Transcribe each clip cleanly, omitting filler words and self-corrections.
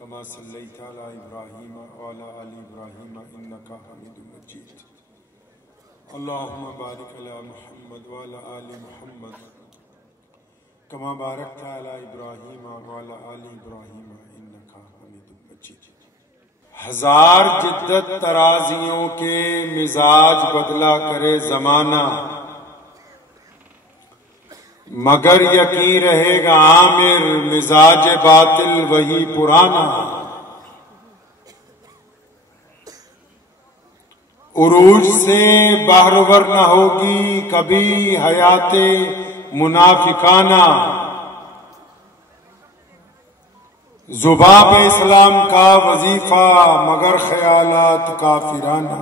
كما صليت على إبراهيم وعلى آل إبراهيم إنك حميد مجيد اللهم بارك على محمد وعلى آل محمد كما باركت على إبراهيم وعلى آل إبراهيم إنك حميد مجيد. ہزار جدت ترازیوں کے مزاج بدلا کرے زمانہ، مگر یقین رہے گا عامر مزاج باطل وہی پرانا. عروج سے بہرور نہ ہوگی کبھی حیات منافقانہ، زباب اسلام کا وظیفہ مگر خیالات کافرانہ.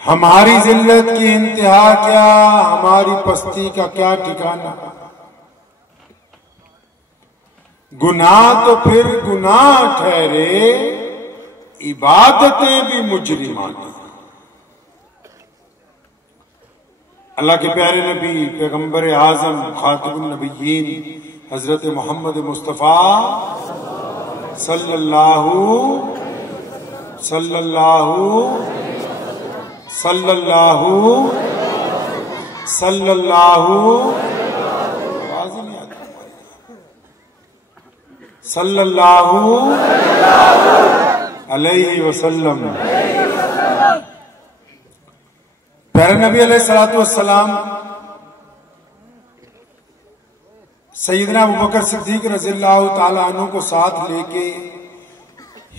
ہماری ذلت کی انتہا کیا، ہماری پستی کا کیا ٹھکانہ. گناہ تو پھر گناہ ٹھہرے، عبادتیں بھی مجرمانہ. اللہ کے پیارے نبی پیغمبر اعظم خاتم النبیین حضرت محمد مصطفیٰ صلی اللہ علیہ وسلم. پیارے نبی علیہ السلام سیدنا ابوبکر صدیق رضی اللہ تعالیٰ عنہ کو ساتھ لے کے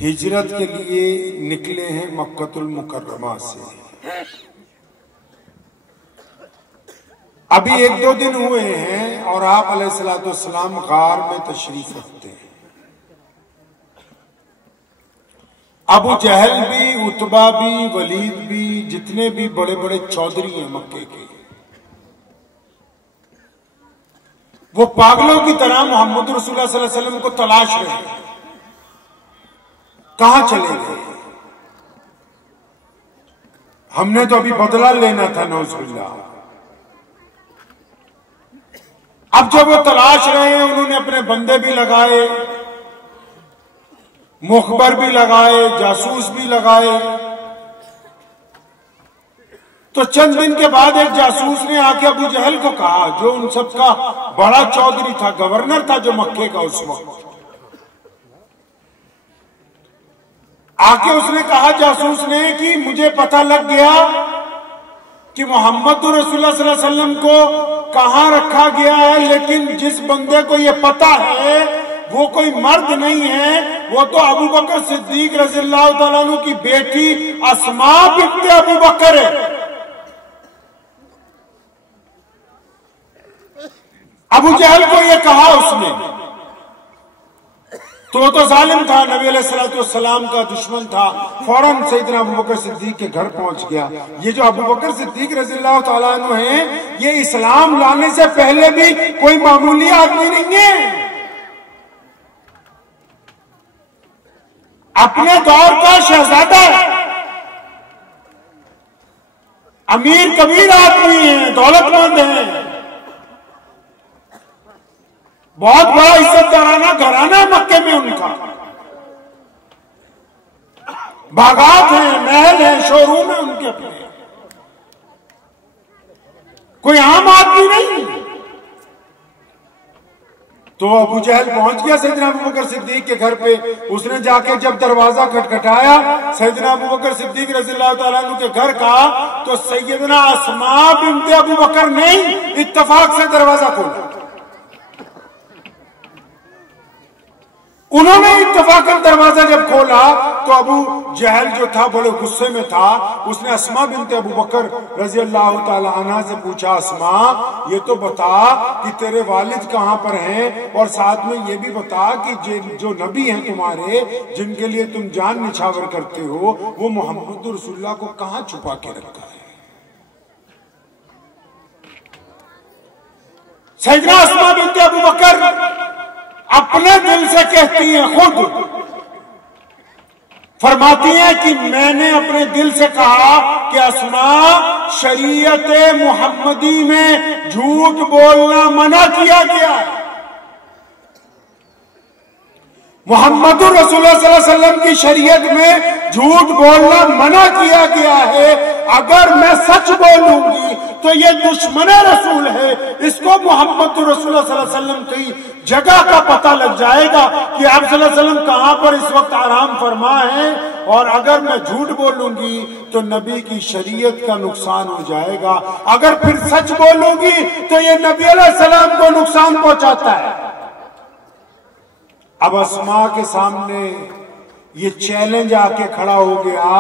ہجرت کے لیے نکلے ہیں مکہ المکرمہ سے. ابھی 1-2 دن ہوئے ہیں اور آپ علیہ السلام غار میں تشریف رکھتے ہیں. ابو جہل بھی، عتبہ بھی، ولید بھی، جتنے بھی بڑے بڑے چودھری ہیں مکے کے، وہ پاگلوں کی طرح محمد رسول اللہ صلی اللہ علیہ وسلم کو تلاش رہے ہیں. کہاں چلے گئے؟ ہم نے تو ابھی بدلہ لینا تھا نعوذ باللہ. اب جب وہ تلاش رہے ہیں، انہوں نے اپنے بندے بھی لگائے، مخبر بھی لگائے، جاسوس بھی لگائے. تو چند دن کے بعد ایک جاسوس نے آ کے ابو جہل کو کہا، جو ان سب کا بڑا چودھری تھا، گورنر تھا جو مکے کا اس وقت، آ کے اس نے کہا جاسوس نے کہ مجھے پتہ لگ گیا کہ محمد رسول اللہ صلی اللہ علیہ وسلم کو کہاں رکھا گیا ہے، لیکن جس بندے کو یہ پتہ ہے وہ کوئی مرد نہیں ہے، وہ تو ابوبکر صدیق رضی اللہ تعالیٰ عنہ کی بیٹی اسماء بنت ابوبکر ہے. ابو جہل کو یہ کہا اس نے، تو وہ تو ظالم تھا، نبی علیہ السلام کا دشمن تھا. فوراً سیدنا ابوبکر صدیق کے گھر پہنچ گیا. یہ جو ابوبکر صدیق رضی اللہ تعالیٰ عنہ ہیں، یہ اسلام لانے سے پہلے بھی کوئی معمولی آدمی نہیں ہے، اپنے دور کا شہزادہ، امیر کبیر آدمی ہیں، دولت مند ہیں، بہت بڑا عزت دارانہ گھرانہ مکے میں ان کا، باغات ہیں، محل ہیں، شو روم ہیں ان کے اپنے، کوئی عام آدمی نہیں. تو ابو جہل پہنچ گیا سیدنا ابوبکر صدیق کے گھر پہ. اس نے جا کے جب دروازہ کھٹکھٹایا سیدنا ابوبکر صدیق رضی اللہ تعالیٰ عنہ کے گھر کا، تو سیدنا اسماء بنت ابوبکر نے اتفاق سے دروازہ کھولا. انہوں نے اتفاقاً دروازہ جب کھولا تو ابو جہل جو تھا بڑے غصے میں تھا. اس نے اسماء بنت ابوبکر رضی اللہ تعالی عنہ سے پوچھا، اسماء یہ تو بتا کہ تیرے والد کہاں پر ہیں، اور ساتھ میں یہ بھی بتا کہ جو نبی ہیں تمہارے، جن کے لیے تم جان نچھاور کرتے ہو، وہ محمد رسول اللہ کو کہاں چھپا کے رکھا ہے. سیدنا اسماء بنت ابوبکر اپنے دل سے کہتی ہیں، خود فرماتی ہیں کہ میں نے اپنے دل سے کہا کہ اسماء شریعت محمدی میں جھوٹ بولنا منع کیا گیا ہے. محمد رسول اللہ صلی اللہ علیہ وسلم کی شریعت میں جھوٹ بولنا منع کیا گیا ہے. اگر میں سچ بولوں گی تو یہ دشمن رسول ہے. اس کو محمد رسول اللہ صلی اللہ علیہ وسلم کی جگہ کا پتہ لگ جائے گا کہ آپ صلی اللہ علیہ وسلم کہاں پر اس وقت آرام فرما ہے. اور اگر میں جھوٹ بولوں گی تو نبی کی شریعت کا نقصان ہو جائے گا. اگر پھر سچ بولوں گی تو یہ نبی علیہ السلام کو نقصان پہنچاتا ہے. اب اسماء کے سامنے یہ چیلنج آ کے کھڑا ہو گیا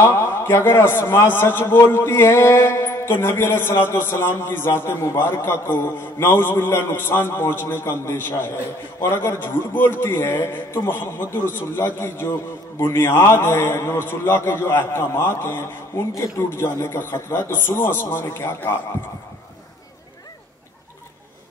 کہ اگر اسماء سچ بولتی ہے تو نبی علیہ الصلوۃ والسلام کی ذات مبارکہ کو نعوذ باللہ نقصان پہنچنے کا اندیشہ ہے، اور اگر جھوٹ بولتی ہے تو محمد رسول اللہ کی جو بنیاد ہے، رسول اللہ کے جو احکامات ہیں ان کے ٹوٹ جانے کا خطرہ ہے. تو سنو اسماء نے کیا کہا.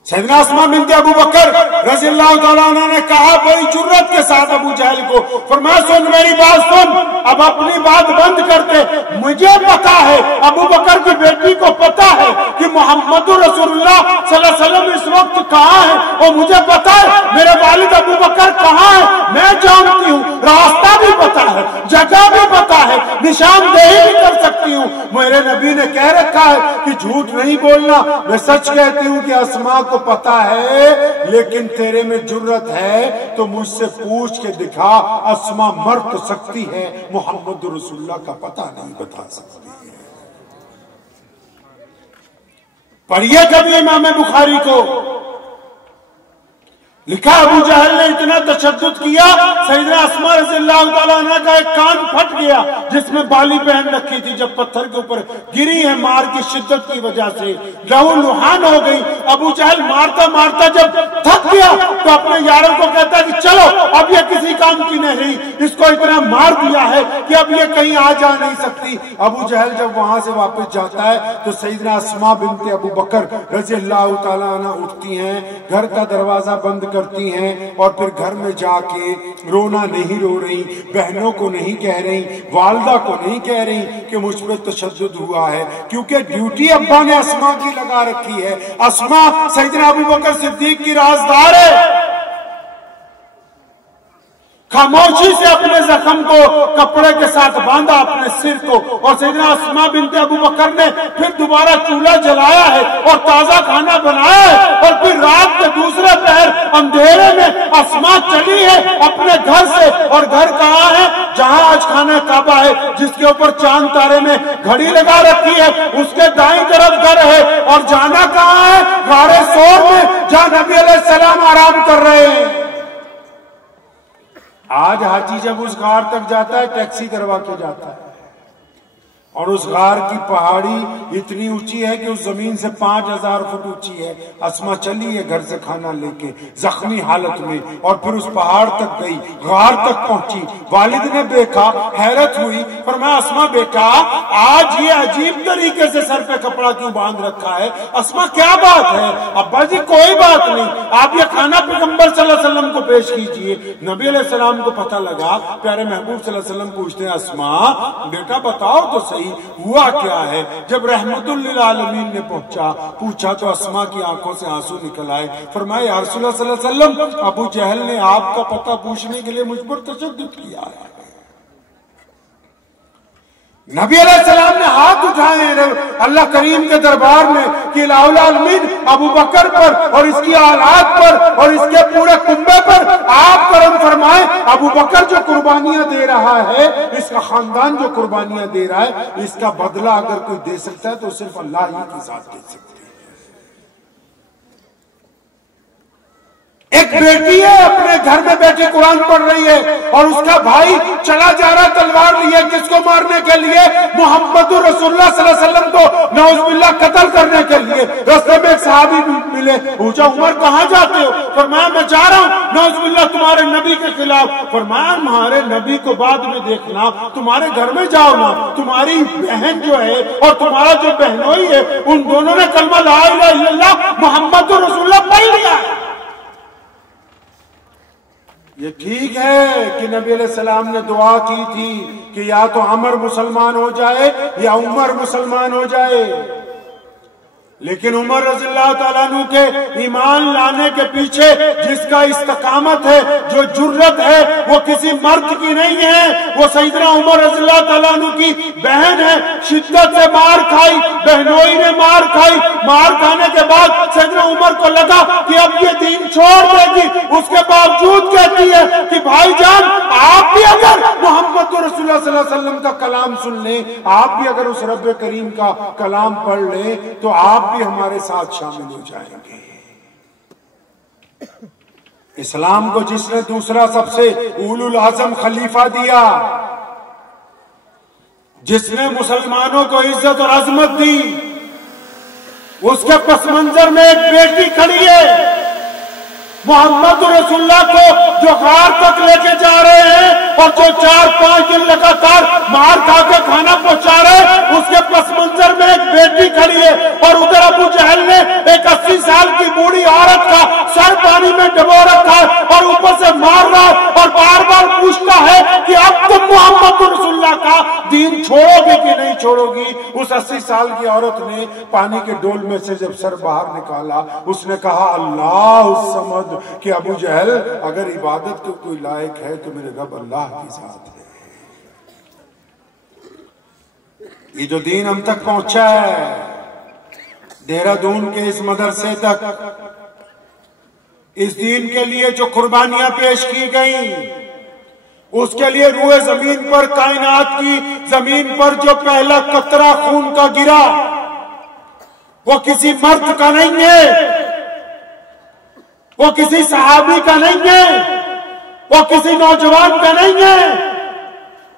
سیدنا اسماء بنت ابو بکر رضی اللہ تعالیٰ عنہ نے کہا بڑی جرت کے ساتھ ابو جہل کو، فرمایا سن میری بات سن. اب اپنی بات بند کرتے. مجھے پتا ہے، ابو بکر کی بیٹی کو پتا ہے کہ محمد رسول اللہ صلی اللہ علیہ وسلم اس وقت کہاں ہے، اور مجھے پتا ہے میرے والد ابو بکر کہاں ہے. میں جانتی ہوں، راستہ بھی پتا ہے، جگہ بھی پتا ہے، نشاندہی بھی کر سکتی ہوں. میرے نبی نے کہہ رکھا ہے کہ جھوٹ نہیں بولنا. میں سچ کہتی ہوں کہ اسماء کو پتا ہے، لیکن تیرے میں جرت ہے تو مجھ سے پوچھ کے دکھا. اسماء مر تو سکتی ہے، محمد رسول اللہ کا پتہ نہیں بتا سکتی ہے. پڑھیے کبھی امام بخاری کو. لکھا ابو جہل نے اتنا تشدد کیا، سیدنا اسماء رضی اللہ تعالیٰ عنہ کا ایک کان پھٹ گیا جس میں بالی پہن رکھی تھی. جب پتھر کے اوپر گری ہے مار کی شدت کی وجہ سے لہو لہان ہو گئی. ابو جہل مارتا مارتا جب تھک گیا تو اپنے یاروں کو کہتا کہ چلو اب یہ کسی کام کی نہیں رہی، اس کو اتنا مار دیا ہے کہ اب یہ کہیں آ جا نہیں سکتی. ابو جہل جب وہاں سے واپس جاتا ہے تو سیدنا اسماء بنت ابو بکر رضی اللہ تعالیٰ عنہ اٹھتی ہیں، گھر کا دروازہ بند کرتی ہیں، اور پھر گھر میں جا کے رونا نہیں رو رہی، بہنوں کو نہیں کہہ رہی، والدہ کو نہیں کہہ رہی کہ مجھ پہ تشدد ہوا ہے، کیونکہ ڈیوٹی ابا نے اسماء کی لگا رکھی ہے. اسماء سیدنا ابو بکر صدیق کی رازدار ہے. خاموشی سے اپنے زخم کو کپڑے کے ساتھ باندھا، اپنے سر کو. اور سیدنا اسماء بنت ابو بکر نے پھر دوبارہ چولہا جلایا ہے اور تازہ کھانا بنایا ہے. اور پھر رات کے دوسرے پہر اندھیرے میں اسماء چلی ہے اپنے گھر سے. اور گھر کہاں ہے؟ جہاں آج خانہ کعبہ ہے، جس کے اوپر چاند تارے میں گھڑی لگا رکھی ہے، اس کے دائیں طرف گھر ہے. اور جانا کہاں ہے؟ غار ثور میں، جہاں نبی علیہ السلام آرام کر رہے ہیں. آج حاجی جب اس غار تک جاتا ہے ٹیکسی کروا کے جاتا ہے، اور اس غار کی پہاڑی اتنی اونچی ہے کہ اس زمین سے 5000 فٹ اونچی ہے. اسماء چلی ہے گھر سے کھانا لے کے زخمی حالت میں، اور پھر اس پہاڑ تک گئی، غار تک پہنچی. والد نے دیکھا، حیرت ہوئی، فرمایا اسماء بیٹا آج یہ عجیب طریقے سے سر پہ کپڑا کیوں باندھ رکھا ہے؟ اسماء کیا بات ہے؟ ابا جی کوئی بات نہیں، آپ یہ کھانا پیغمبر صلی اللہ علیہ وسلم کو پیش کیجئے. نبی علیہ السلام کو پتہ لگا، پیارے محبوب صلی اللہ علیہ وسلم پوچھتے ہیں اسماء بیٹا بتاؤ تو صحیح ہوا کیا ہے؟ جب رحمت للعالمین نے پوچھا تو اسماء کی آنکھوں سے آنسو نکل آئے. فرمایا یا رسول اللہ صلی اللہ علیہ وسلم ابو جہل نے آپ کا پتہ پوچھنے کے لیے مجھ پر تشدد کیا ہے. نبی علیہ السلام نے ہاتھ اٹھائے اللہ کریم کے دربار میں کہ الہ العالمین ابو بکر پر اور اس کی اولاد پر اور اس کے پورے کنبے پر آپ کرم فرمائیں. ابو بکر جو قربانیاں دے رہا ہے، اس کا خاندان جو قربانیاں دے رہا ہے، اس کا بدلہ اگر کوئی دے سکتا ہے تو صرف اللہ ہی کی ذات دے سکتی ہے. ایک بیٹی ہے اپنے گھر میں بیٹھی قرآن پڑھ رہی ہے، اور اس کا بھائی چلا جا رہا تلوار لیے کس کو مارنے کے لیے؟ محمد رسول اللہ صلی اللہ علیہ وسلم کو نعوذ باللہ قتل کرنے کے لیے. راستے میں ایک صحابی ملے، پوچھا عمر کہاں جاتے ہو؟ فرمایا میں جا رہا ہوں نعوذ باللہ تمہارے نبی کے خلاف. فرمایا ہمارے نبی کو بعد میں دیکھنا، تمہارے گھر میں جاؤ نا، تمہاری بہن جو ہے اور تمہارا جو بہنوئی ہے ان دونوں نے کلمہ لا الہ الا اللہ محمد رسول اللہ پڑھ لیا. یہ ٹھیک ہے کہ نبی علیہ السلام نے دعا کی تھی کہ یا تو عمر مسلمان ہو جائے یا عمر مسلمان ہو جائے، لیکن عمر رضی اللہ تعالیٰ عنہ کے ایمان لانے کے پیچھے جس کا استقامت ہے، جو جرت ہے، وہ کسی مرد کی نہیں ہے، وہ سیدنا عمر رضی اللہ تعالیٰ عنہ کی بہن ہے۔ شدت سے مار کھائی، بہنوئی نے مار کھائی، مار کھانے کے بعد سیدنا عمر کو لگا کہ اب یہ دین چھوڑ دے گی، اس کے باوجود کہتی ہے کہ بھائی جان آپ بھی اگر محمد رسول اللہ صلی اللہ علیہ وسلم کا کلام سن لیں، آپ بھی اگر اس رب کریم کا کلام پڑھ لیں تو آپ بھی ہمارے ساتھ شامل ہو جائیں گے۔ اسلام کو جس نے دوسرا سب سے اولو العزم خلیفہ دیا، جس نے مسلمانوں کو عزت اور عظمت دی، اس کے پس منظر میں ایک بیٹی کھڑی ہے۔ محمد رسول اللہ کو جو غار تک لے کے جا رہے ہیں اور جو 4-5 دن لگاتار مار کھا کے کھانا پہنچا رہے ہیں، اس کے پس منظر میں ایک بیٹی کھڑی ہے، اور ادھر ابو جہل نے ایک 80 سال کی بوڑھی عورت کا سر پانی میں ڈبو رکھا ہے اور اوپر سے مار رہا ہے اور بار بار پوچھتا ہے کہ اب تم محمد رسول اللہ کا دین چھوڑو گے کہ نہیں چھوڑو گی۔ اس 80 سال کی عورت نے پانی کے ڈول میں سے جب سر باہر نکالا، اس نے کہا اللہ الصمد، کہ ابو جہل اگر عبادت کو کوئی لائق ہے تو میرے رب اللہ کی ذات ہے۔ یہ جو دین ہم تک پہنچا ہے، دہرادون کے اس مدرسے تک، اس دین کے لیے جو قربانیاں پیش کی گئیں، اس کے لیے روئے زمین پر، کائنات کی زمین پر جو پہلا قطرہ خون کا گرا، وہ کسی مرد کا نہیں ہے، وہ کسی صحابی کا نہیں ہے، وہ کسی نوجوان کا نہیں ہے،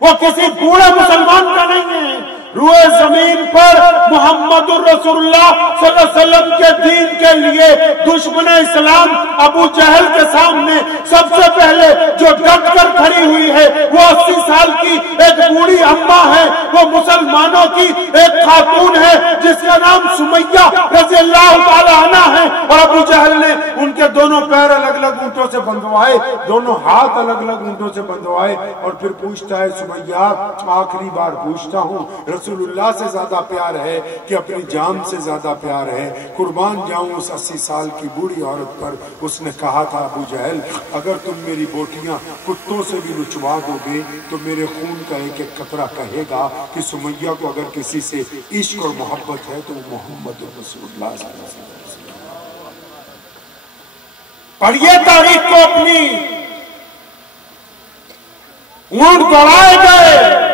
وہ کسی بوڑھے مسلمان کا نہیں ہے۔ روئے زمین پر محمد الرسول اللہ صلی اللہ علیہ وسلم کے دین کے لیے دشمن اسلام ابو جہل کے سامنے سب سے پہلے جو ڈٹ کر کھڑی ہوئی ہے، وہ 80 سال کی ایک بوڑھی اماں ہے، وہ مسلمانوں کی ایک خاتون ہے جس کا نام سمیہ رضی اللہ تعالی عنہ ہے، اور ابو جہل نے ان کے دونوں پیر الگ الگ اونٹوں سے بندھوائے، دونوں ہاتھ الگ الگ اونٹوں سے بندھوائے، اور پھر پوچھتا ہے سمیہ آخری بار پوچھتا ہوں، رسول اللہ سے زیادہ پیار ہے کہ اپنی جان سے زیادہ پیار ہے؟ قربان جاؤں اس 80 سال کی بوڑھی عورت پر۔ اس نے کہا تھا ابو جہل اگر تم میری بوٹیاں کتوں سے بھی نچوا دو گے تو میرے خون کا ایک ایک قطرہ کہے گا کہ سمیہ کو اگر کسی سے عشق اور محبت ہے تو وہ محمد رسول اللہ صلی اللہ علیہ وسلم۔ پڑھیے تاریخ کو اپنی، اونٹ دوڑائے گئے،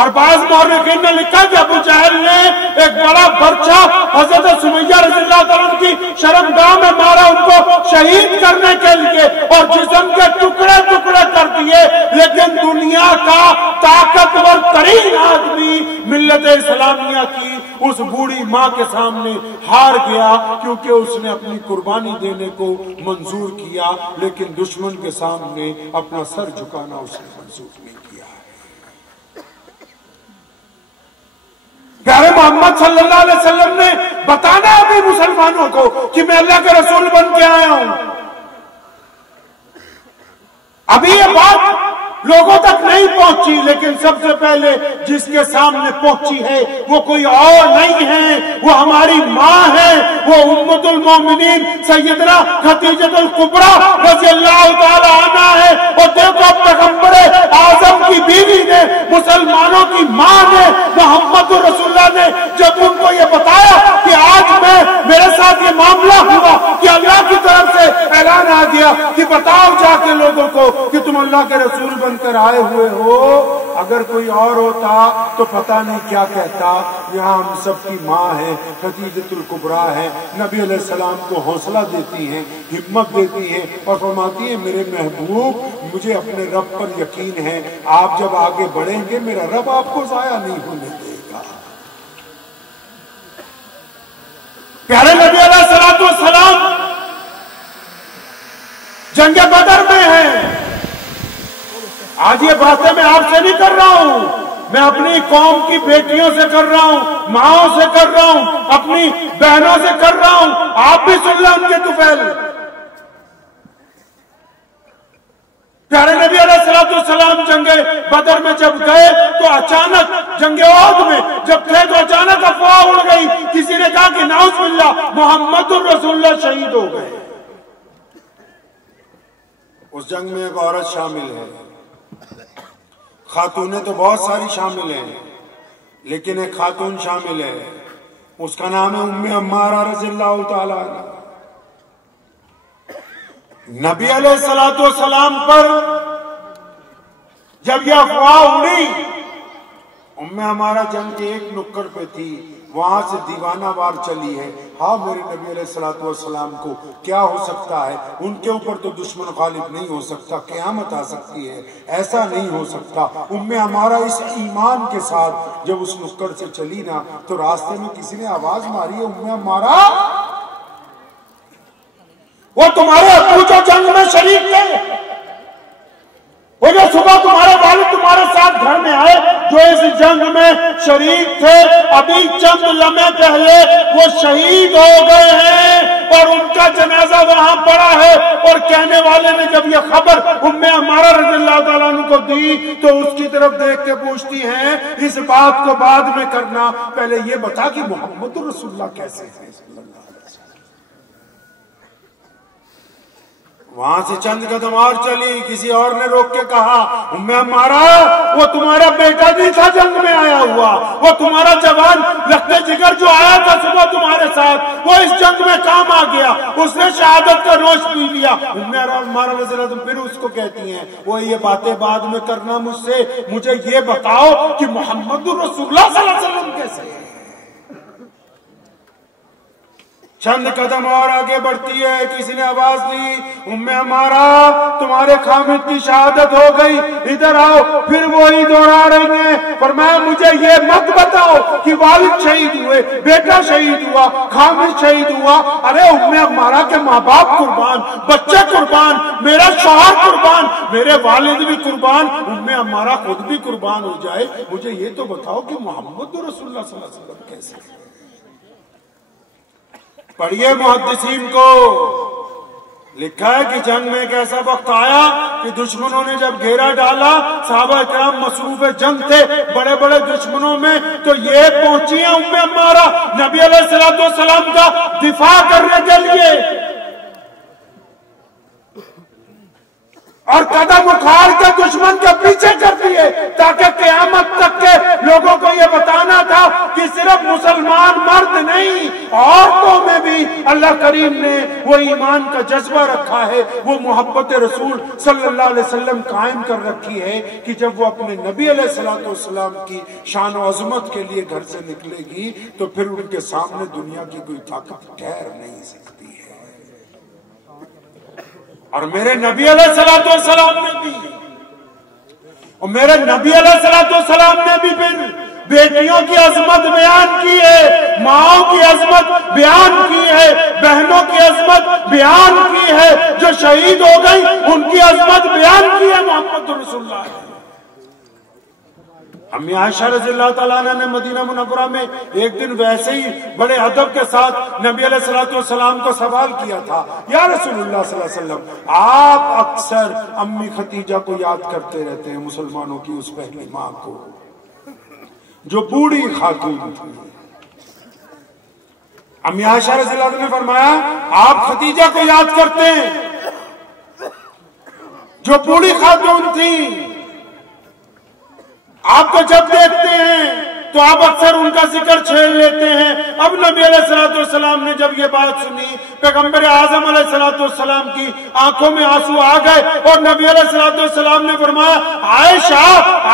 اور بعض مورخین نے لکھا کہ ابو جہل نے ایک بڑا برچہ حضرت سمیہ رضی اللہ تعالیٰ کی شرمگاہ میں مارا، ان کو شہید کرنے کے لیے، اور جسم کے ٹکڑے ٹکڑے کر دیے، لیکن دنیا کا طاقتور ترین آدمی ملت اسلامیہ کی اس بوڑھی ماں کے سامنے ہار گیا، کیونکہ اس نے اپنی قربانی دینے کو منظور کیا، لیکن دشمن کے سامنے اپنا سر جھکانا اس نے منظور نہیں کیا۔ پیارے محمد صلی اللہ علیہ وسلم نے بتانا ابھی مسلمانوں کو کہ میں اللہ کے رسول بن کے آیا ہوں۔ ابھی یہ بات لوگوں تک نہیں پہنچی، لیکن سب سے پہلے جس کے سامنے پہنچی ہے وہ کوئی اور نہیں ہے، وہ ہماری ماں ہے، وہ امت المومنین سیدنا خدیجہ الکبریٰ رضی اللہ تعالی عنہا ہے۔ اور دیکھو پیغمبر اعظم کی بیوی نے، مسلمانوں کی ماں نے، محمد رسول اللہ نے جب ان کو یہ بتایا کہ آج میرے ساتھ یہ معاملہ ہوا کہ اللہ کی طرف سے اعلان آ گیا کہ بتاؤ جا کے لوگوں کو کہ تم اللہ کے رسول بن کر آئے ہوئے ہو، اگر کوئی اور ہوتا تو پتہ نہیں کیا کہتا۔ یہاں ہم سب کی ماں ہے، خدیجہ الکبریٰ ہے، نبی علیہ السلام کو حوصلہ دیتی ہیں، ہمت دیتی ہیں، اور فرماتی ہیں میرے محبوب مجھے اپنے رب پر یقین ہے، آپ جب آگے بڑھیں گے میرا رب آپ کو ضائع نہیں ہونے دے گا۔ پیارے نبی علیہ السلام جنگ بدر میں ہیں۔ آج یہ باتیں میں آپ سے نہیں کر رہا ہوں، میں اپنی قوم کی بیٹیوں سے کر رہا ہوں، ماؤں سے کر رہا ہوں، اپنی بہنوں سے کر رہا ہوں، آپ بھی سن لیں ان کے طفیل۔ پیارے نبی علیہ السلام جنگ بدر میں جب گئے تو اچانک جنگ احد میں جب تھے تو اچانک افواہ اڑ گئی، کسی نے کہا کہ نعوذ باللہ محمد الرسول اللہ شہید ہو گئے۔ اس جنگ میں ایک عورت شامل ہے، خاتونیں تو بہت ساری شامل ہیں لیکن ایک خاتون شامل ہے، اس کا نام ہے ام عمارہ رضی اللہ تعالی عنہ۔ نبی علیہ السلام پر جب یہ افواہ اڑی، ام عمارہ جنگ کے ایک نکڑ پہ تھی، وہاں سے دیوانہ وار چلی ہے، ہاں میرے نبی علیہ السلام کو کیا ہو سکتا ہے، ان کے اوپر تو دشمن غالب نہیں ہو سکتا، قیامت آ سکتی ہے، ایسا نہیں ہو سکتا۔ ام عمارہ اس ایمان کے ساتھ جب اس نکڑ سے چلی نا تو راستے میں کسی نے آواز ماری ہے، ام عمارہ وہ تمہارے ابو جو جنگ میں شریک تھے، وہ جو صبح تمہارے والد تمہارے ساتھ گھر میں آئے جو اس جنگ میں شریک تھے، ابھی چند لمحے پہلے وہ شہید ہو گئے ہیں اور ان کا جنازہ وہاں پڑا ہے۔ اور کہنے والے نے جب یہ خبر ام عمارہ رضی اللہ تعالیٰ عنہ کو دی تو اس کی طرف دیکھ کے پوچھتی ہیں اس بات کو بعد میں کرنا، پہلے یہ بتا کہ محمد رسول اللہ کیسے ہیں۔ وہاں سے چند قدم اور چلی، کسی اور نے روک کے کہا ام عمارہ وہ تمہارا بیٹا نہیں تھا جنگ میں آیا ہوا، وہ تمہارا جوان لختے جگر جو آیا تھا صبح تمہارے ساتھ، وہ اس جنگ میں کام آ گیا، اس نے شہادت کا نوش پی لیا۔ ام عمارہ رضی اللہ عنہ پھر اس کو کہتی ہیں وہ یہ باتیں بعد میں کرنا مجھ سے، مجھے یہ بتاؤ کہ محمد رسول اللہ صلی اللہ علیہ وسلم کیسے ہیں۔ چند قدم اور آگے بڑھتی ہے، کسی نے آواز دی ام عمارہ تمہارے خامد کی شہادت ہو گئی، ادھر آؤ۔ پھر وہی دوہرا رہی ہیں، فرمایا مجھے یہ مت بتاؤ کہ والد شہید ہوئے، بیٹا شہید ہوا، خامد شہید ہوا۔ ارے ام عمارہ کے ماں باپ قربان، بچے قربان، میرا شوہر قربان، میرے والد بھی قربان، ام عمارہ خود بھی قربان ہو جائے، مجھے یہ تو بتاؤ کہ محمد رسول اللہ صلی اللہ علیہ وسلم کیسے ہیں۔ پڑھیے محدثین کو لکھا ہے کہ جنگ میں ایک ایسا وقت آیا کہ دشمنوں نے جب گھیرا ڈالا، صحابہ کرام مصروف جنگ تھے بڑے بڑے دشمنوں میں، تو یہ پہنچی ہیں ام عمارہ نبی علیہ السلام کا دفاع کرنے کے لیے، اور قدم اکھاڑ کے دشمن کے پیچھے کر دیے تاکہ قیامت تک کے لوگوں کو یہ بتانا تھا کہ صرف مسلمان مرد نہیں، عورتوں میں بھی اللہ کریم نے وہ ایمان کا جذبہ رکھا ہے، وہ محبت رسول صلی اللہ علیہ وسلم قائم کر رکھی ہے کہ جب وہ اپنے نبی علیہ السلام کی شان و عظمت کے لیے گھر سے نکلے گی تو پھر ان کے سامنے دنیا کی کوئی طاقت ٹھہر نہیں سکتی ہے۔ اور میرے نبی علیہ السلام نے بھی، اور میرے نبی علیہ السلام نے بھی پھر بیٹیوں کی عظمت بیان کی ہے، ماؤں کی عظمت بیان کی ہے، بہنوں کی عظمت بیان کی ہے، جو شہید ہو گئی ان کی عظمت بیان کی ہے محمد رسول اللہ۔ امی عائشہ رضی اللہ تعالیٰ عنہ نے مدینہ منورہ میں ایک دن ویسے ہی بڑے ادب کے ساتھ نبی علیہ السلام کو سوال کیا تھا، یا رسول اللہ صلی اللہ علیہ وسلم آپ اکثر امی ختیجہ کو یاد کرتے رہتے ہیں، مسلمانوں کی اس پہلی ماں کو جو بوڑھی خاتون تھی۔ امی عائشہ رضی اللہ عنہ نے فرمایا آپ ختیجہ کو یاد کرتے ہیں جو بوڑھی خاتون تھی، آپ کو جب دیکھتے ہیں تو آپ اکثر ان کا ذکر چھیڑ لیتے ہیں۔ اب نبی علیہ السلام نے جب یہ بات سنی، پیغمبر اعظم علیہ السلام کی آنکھوں میں آنسو آ گئے اور نبی علیہ السلام نے فرمایا عائشہ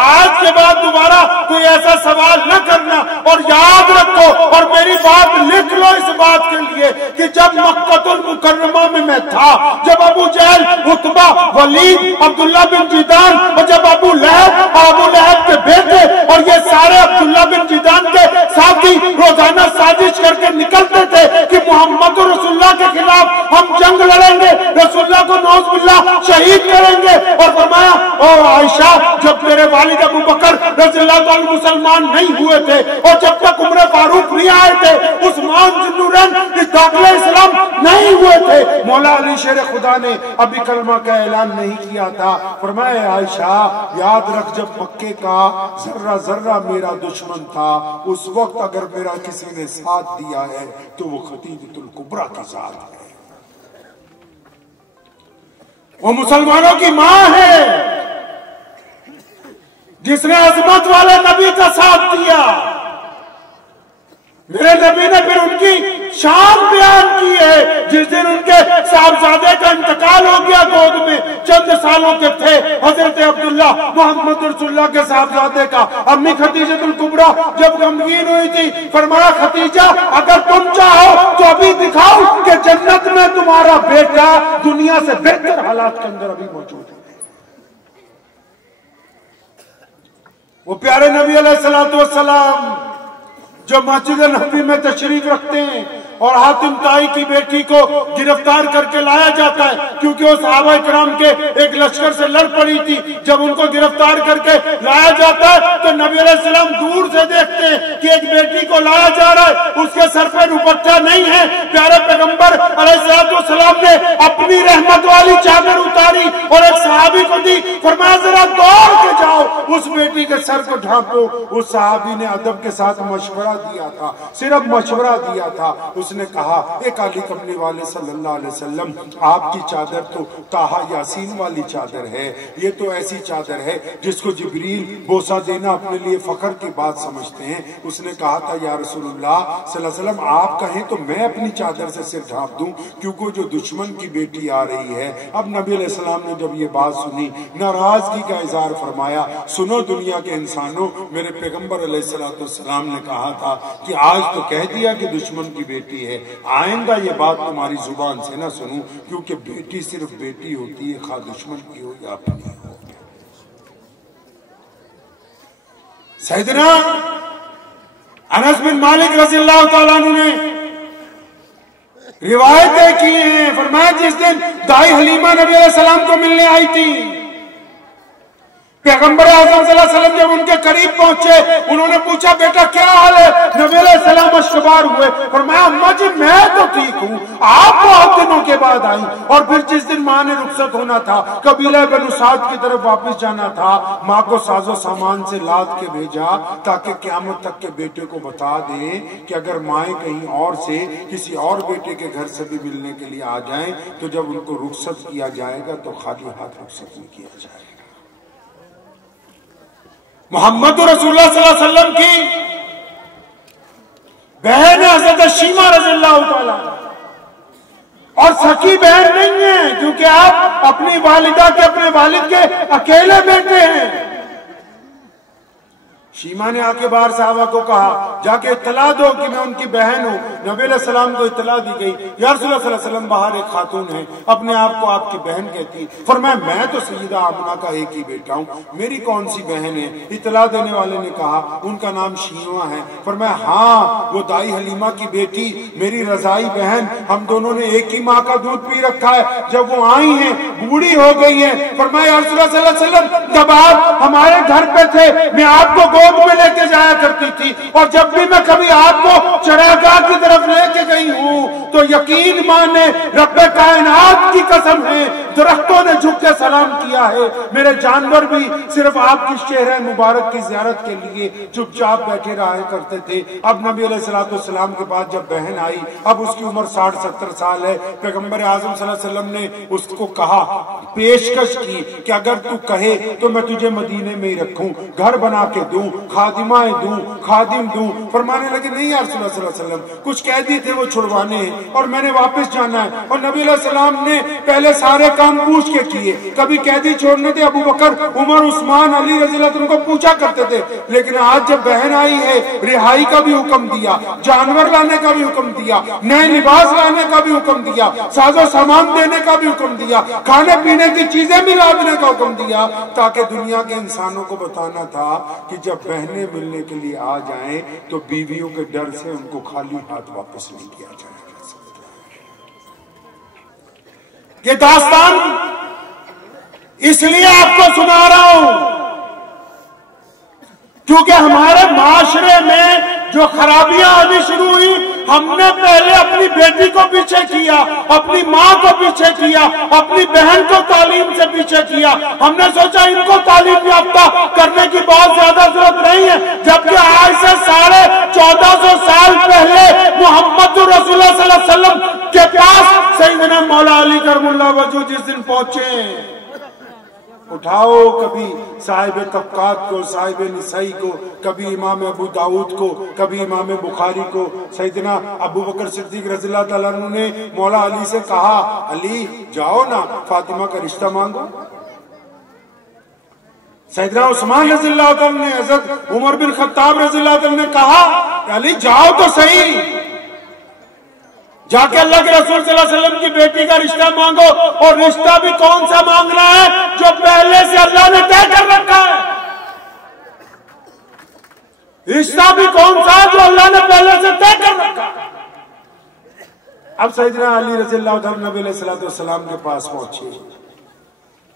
آج کے بعد دوبارہ کوئی ایسا سوال نہ کرنا، اور یاد رکھو اور میری بات لکھ لو اس بات کے لیے کہ جب مکہ المکرمہ میں میں تھا، جب ابو جہل، عتبہ، ولید، عبداللہ بن جدان، اور جب ابو لہب کے بیٹے اور یہ سارے عبداللہ بن جدان کے ساتھی روزانہ سازش کر کے نکلتے تھے کہ محمد رسول اللہ کے خلاف ہم جنگ لڑیں گے، رسول اللہ کو نعوذ باللہ شہید کریں گے، اور فرمایا او عائشہ جب میرے والد ابو بکر رضی اللہ عنہ مسلمان نہیں ہوئے تھے اور جب تک عمر فاروق نہیں آئے تھے، عثمان ذو النورین داخلہ اسلام نہیں ہوئے تھے، مولا علی شیر خدا نے ابھی کلمہ کا اعلان نہیں کیا تھا، فرمایا عائشہ یاد رکھ جب مکے کا ذرہ ذرہ میرا دشمن تھا، اس وقت اگر میرا کسی نے ساتھ دیا ہے تو وہ خدیجۃ الکبریٰ کی ذات ہے، وہ مسلمانوں کی ماں ہے جس نے عظمت والے نبی کا ساتھ دیا۔ میرے نبی نے پھر ان کی شان بیان کی ہے، جس دن ان کے صاحبزادے کا انتقال ہو گیا، گود میں چند سالوں کے تھے، حضرت عبداللہ محمد رسول اللہ کے صاحبزادے کا، امی خدیجۃ الکبریٰ جب غمگین ہوئی تھی، فرمایا خدیجہ اگر تم چاہو تو ابھی دکھاؤ کہ جنت میں تمہارا بیٹا دنیا سے بہتر حالات کے اندر ابھی موجود ہے۔ وہ پیارے نبی علیہ السلام جو مسجد نبوی میں تشریف رکھتے ہیں اور حاتم طائی کی بیٹی کو گرفتار کر کے لایا جاتا ہے، کیونکہ وہ صحابہ کرام کے ایک لشکر سے لڑ پڑی تھی، جب ان کو گرفتار کر کے لایا جاتا ہے تو نبی علیہ السلام دور سے دیکھتے ہیں کہ ایک بیٹی کو لایا جا رہا ہے، اس کے سر پہ دوپٹہ نہیں ہے، پیارے پیغمبر علیہ السلام نے اپنی رحمت والی چادر اتاری اور ایک صحابی کو دی، فرمایا ذرا دوڑ کے جاؤ اس بیٹی کے سر کو ڈھانپو۔ اس صحابی نے ادب کے ساتھ مشورہ دیا تھا، صرف مشورہ دیا تھا، اس نے کہا اے کالی کملی والے صلی اللہ علیہ وسلم آپ کی چادر تو طٰہٰ یاسین والی چادر ہے، یہ تو ایسی چادر ہے جس کو جبریل بوسہ دینا اپنے لیے فخر کی بات سمجھتے ہیں۔ اس نے کہا تھا یا رسول اللہ صلی اللہ علیہ وسلم آپ کہیں تو میں اپنی چادر سے سر ڈھانپ دوں، کیونکہ جو دشمن کی بیٹی آ رہی ہے۔ اب نبی علیہ السلام نے جب یہ بات سنی ناراضگی کا اظہار فرمایا، سنو دنیا کے انسانوں، میرے پیغمبر علیہ السلام نے کہا تھا کہ آج تو کہہ دیا کہ دشمن کی بیٹی ہے، آئندہ یہ بات تمہاری زبان سے نہ سنوں، کیونکہ بیٹی صرف بیٹی ہوتی ہے، خواہ دشمن کی ہو یا اپنی ہو۔ سیدنا انس بن مالک رضی اللہ تعالیٰ عنہ نے روایتیں کی ہیں، فرمایا جس دن دائی حلیمہ نبی علیہ السلام کو ملنے آئی تھی، پیغمبر اعظم صلی اللہ علیہ وسلم جب ان کے قریب پہنچے انہوں نے پوچھا بیٹا کیا حال ہے؟ نبی علیہ السلام اشکبار ہوئے، فرمایا اماں جی میں تو ٹھیک ہوں، آپ بہت دنوں کے بعد آئی۔ اور پھر جس دن ماں نے رخصت ہونا تھا، قبیلہ بنو سعد کی طرف واپس جانا تھا، ماں کو ساز و سامان سے لاد کے بھیجا تاکہ قیامت تک کے بیٹے کو بتا دے کہ اگر مائیں کہیں اور سے کسی اور بیٹے کے گھر سے بھی ملنے کے لیے آ جائیں تو جب ان کو رخصت کیا جائے گا تو خالی ہاتھ رخصت نہیں کیا جائے گا۔ محمد رسول اللہ صلی اللہ علیہ وسلم کی بہن حضرت شیمہ رضی اللہ تعالیٰ اور سکی بہن نہیں ہے، کیونکہ آپ اپنی والدہ کے اپنے والد کے اکیلے بیٹے ہیں۔ شیمہ نے آ کے باہر صحابہ کو کہا جا کے اطلاع دو کہ میں ان کی بہن ہوں۔ نبی علیہ السلام کو اطلاع دی گئی، یا رسول اللہ صلی اللہ علیہ وسلم باہر ایک خاتون ہے، اپنے آپ کو آپ کی بہن کہتی، فرمایا میں تو سیدہ آمنہ کا ایک ہی بیٹا ہوں، میری کون سی بہن ہے؟ اطلاع دینے والے نے کہا ان کا نام شیمہ ہے۔ فرمایا ہاں وہ دائی حلیمہ کی بیٹی میری رضائی بہن، ہم دونوں نے ایک ہی ماں کا دودھ پی رکھا ہے، جب وہ آئی ہیں بوڑھی ہو گئی ہیں، فرمایا یا رسول اللہ صلی اللہ علیہ وسلم جب آپ ہمارے گھر پہ تھے میں آپ کو میں لے کے جایا کرتی تھی، اور جب بھی میں کبھی آپ کو چراگاہ کی طرف لے کے گئی ہوں تو یقین مانے رب کائنات کی قسم ہے درختوں نے جھک کے سلام کیا ہے، میرے جانور بھی صرف آپ کی شہر مبارک کی زیارت کے لیے چپ چاپ بیٹھے رہا کرتے تھے۔ اب نبی علیہ السلام کے بعد جب بہن آئی، اب اس کی عمر 60-70 سال ہے، پیغمبر اعظم صلی اللہ علیہ وسلم نے اس کو کہا، پیشکش کی کہ اگر تو کہے تو میں تجھے مدینے میں ہی رکھوں، گھر بنا کے دوں، خادمائیں دوں، خادم دوں۔ فرمانے لگے نہیں یا رسول اللہ صلی اللہ علیہ وسلم کچھ قیدی تھے وہ چھڑوانے ہیں اور میں نے واپس جانا ہے۔ اور نبی علیہ السلام نے پہلے سارے کام پوچھ کے کیے، کبھی قیدی چھوڑنے تھے ابو بکر عمر عثمان علی رضی اللہ عنہ کو پوچھا کرتے تھے، لیکن آج جب بہن آئی ہے رہائی کا بھی حکم دیا، جانور لانے کا بھی حکم دیا، نئے لباس لانے کا بھی حکم دیا، ساز و سامان دینے کا بھی حکم دیا، کھانے پینے کی چیزیں بھی لانے کا حکم دیا، تاکہ دنیا کے انسانوں کو بتانا تھا کہ جب بہنیں ملنے کے لیے آ جائیں تو بیویوں کے ڈر سے ان کو خالی ہاتھ واپس نہیں کیا جائے گا۔ یہ داستان اس لیے آپ کو سنا رہا ہوں کیونکہ ہمارے معاشرے میں جو خرابیاں آنی شروع ہوئی ہم نے پہلے اپنی بیٹی کو پیچھے کیا، اپنی ماں کو پیچھے کیا، اپنی بہن کو تعلیم سے پیچھے کیا. ہم نے سوچا ان کو تعلیم یافتہ کرنے کی بہت زیادہ ضرورت نہیں ہے، جبکہ آج سے 1450 سال پہلے محمد رسول اللہ صلی اللہ علیہ وسلم کے پاس سیدنا مولا علی کرم اللہ وجہ جس دن پہنچے. اٹھاؤ کبھی صاحب طبقات کو، صاحب نسائی کو، کبھی امام ابو داؤد کو، کبھی امام بخاری کو. سیدنا ابو بکر صدیق رضی اللہ تعالیٰ عنہ نے مولا علی سے کہا، علی جاؤ نا فاطمہ کا رشتہ مانگو. سیدنا عثمان رضی اللہ تعالیٰ نے حضرت عمر بن خطاب رضی اللہ تعالیٰ نے کہا کہ علی جاؤ تو صحیح، جا کے اللہ کے رسول صلی اللہ علیہ وسلم کی بیٹی کا رشتہ مانگو. اور رشتہ بھی کون سا مانگنا ہے؟ جو پہلے سے اللہ نے طے کر رکھا ہے. رشتہ بھی کون سا ہے؟ جو اللہ نے پہلے سے طے کر رکھا ہے. اب سیدنا علی رضی اللہ عنہ نبی علیہ السلام کے پاس پہنچے.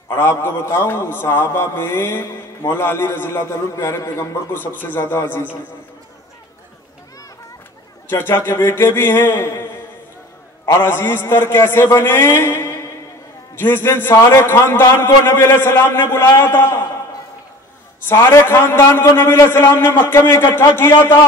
اور آپ کو بتاؤں صحابہ میں مولا علی رضی اللہ عنہ پیارے پیغمبر کو سب سے زیادہ عزیز ہیں. چچا کے بیٹے بھی ہیں. اور عزیز تر کیسے بنے؟ جس دن سارے خاندان کو نبی علیہ السلام نے بلایا تھا، سارے خاندان کو نبی علیہ السلام نے مکہ میں اکٹھا کیا تھا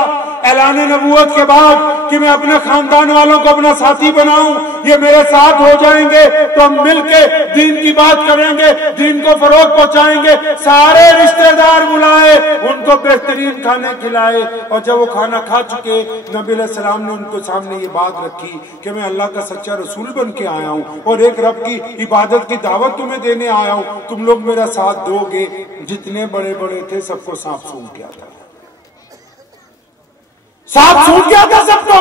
اعلان نبوت کے بعد کہ میں اپنے خاندان والوں کو اپنا ساتھی بناؤں، یہ میرے ساتھ ہو جائیں گے تو ہم مل کے دین کی بات کریں گے، دین کو فروغ پہنچائیں گے. سارے رشتہ دار بلائے، ان کو بہترین کھانے کھلائے. اور جب وہ کھانا کھا چکے نبی علیہ السلام نے ان کو سامنے یہ بات رکھی کہ میں اللہ کا سچا رسول بن کے آیا ہوں اور ایک رب کی عبادت کی دعوت تمہیں دینے آیا ہوں، تم لوگ میرا ساتھ دو گے. جتنے بڑے بڑے تھے سب کو سانپ سونگ گیا تھا، سانپ سونگ گیا تھا سب کو.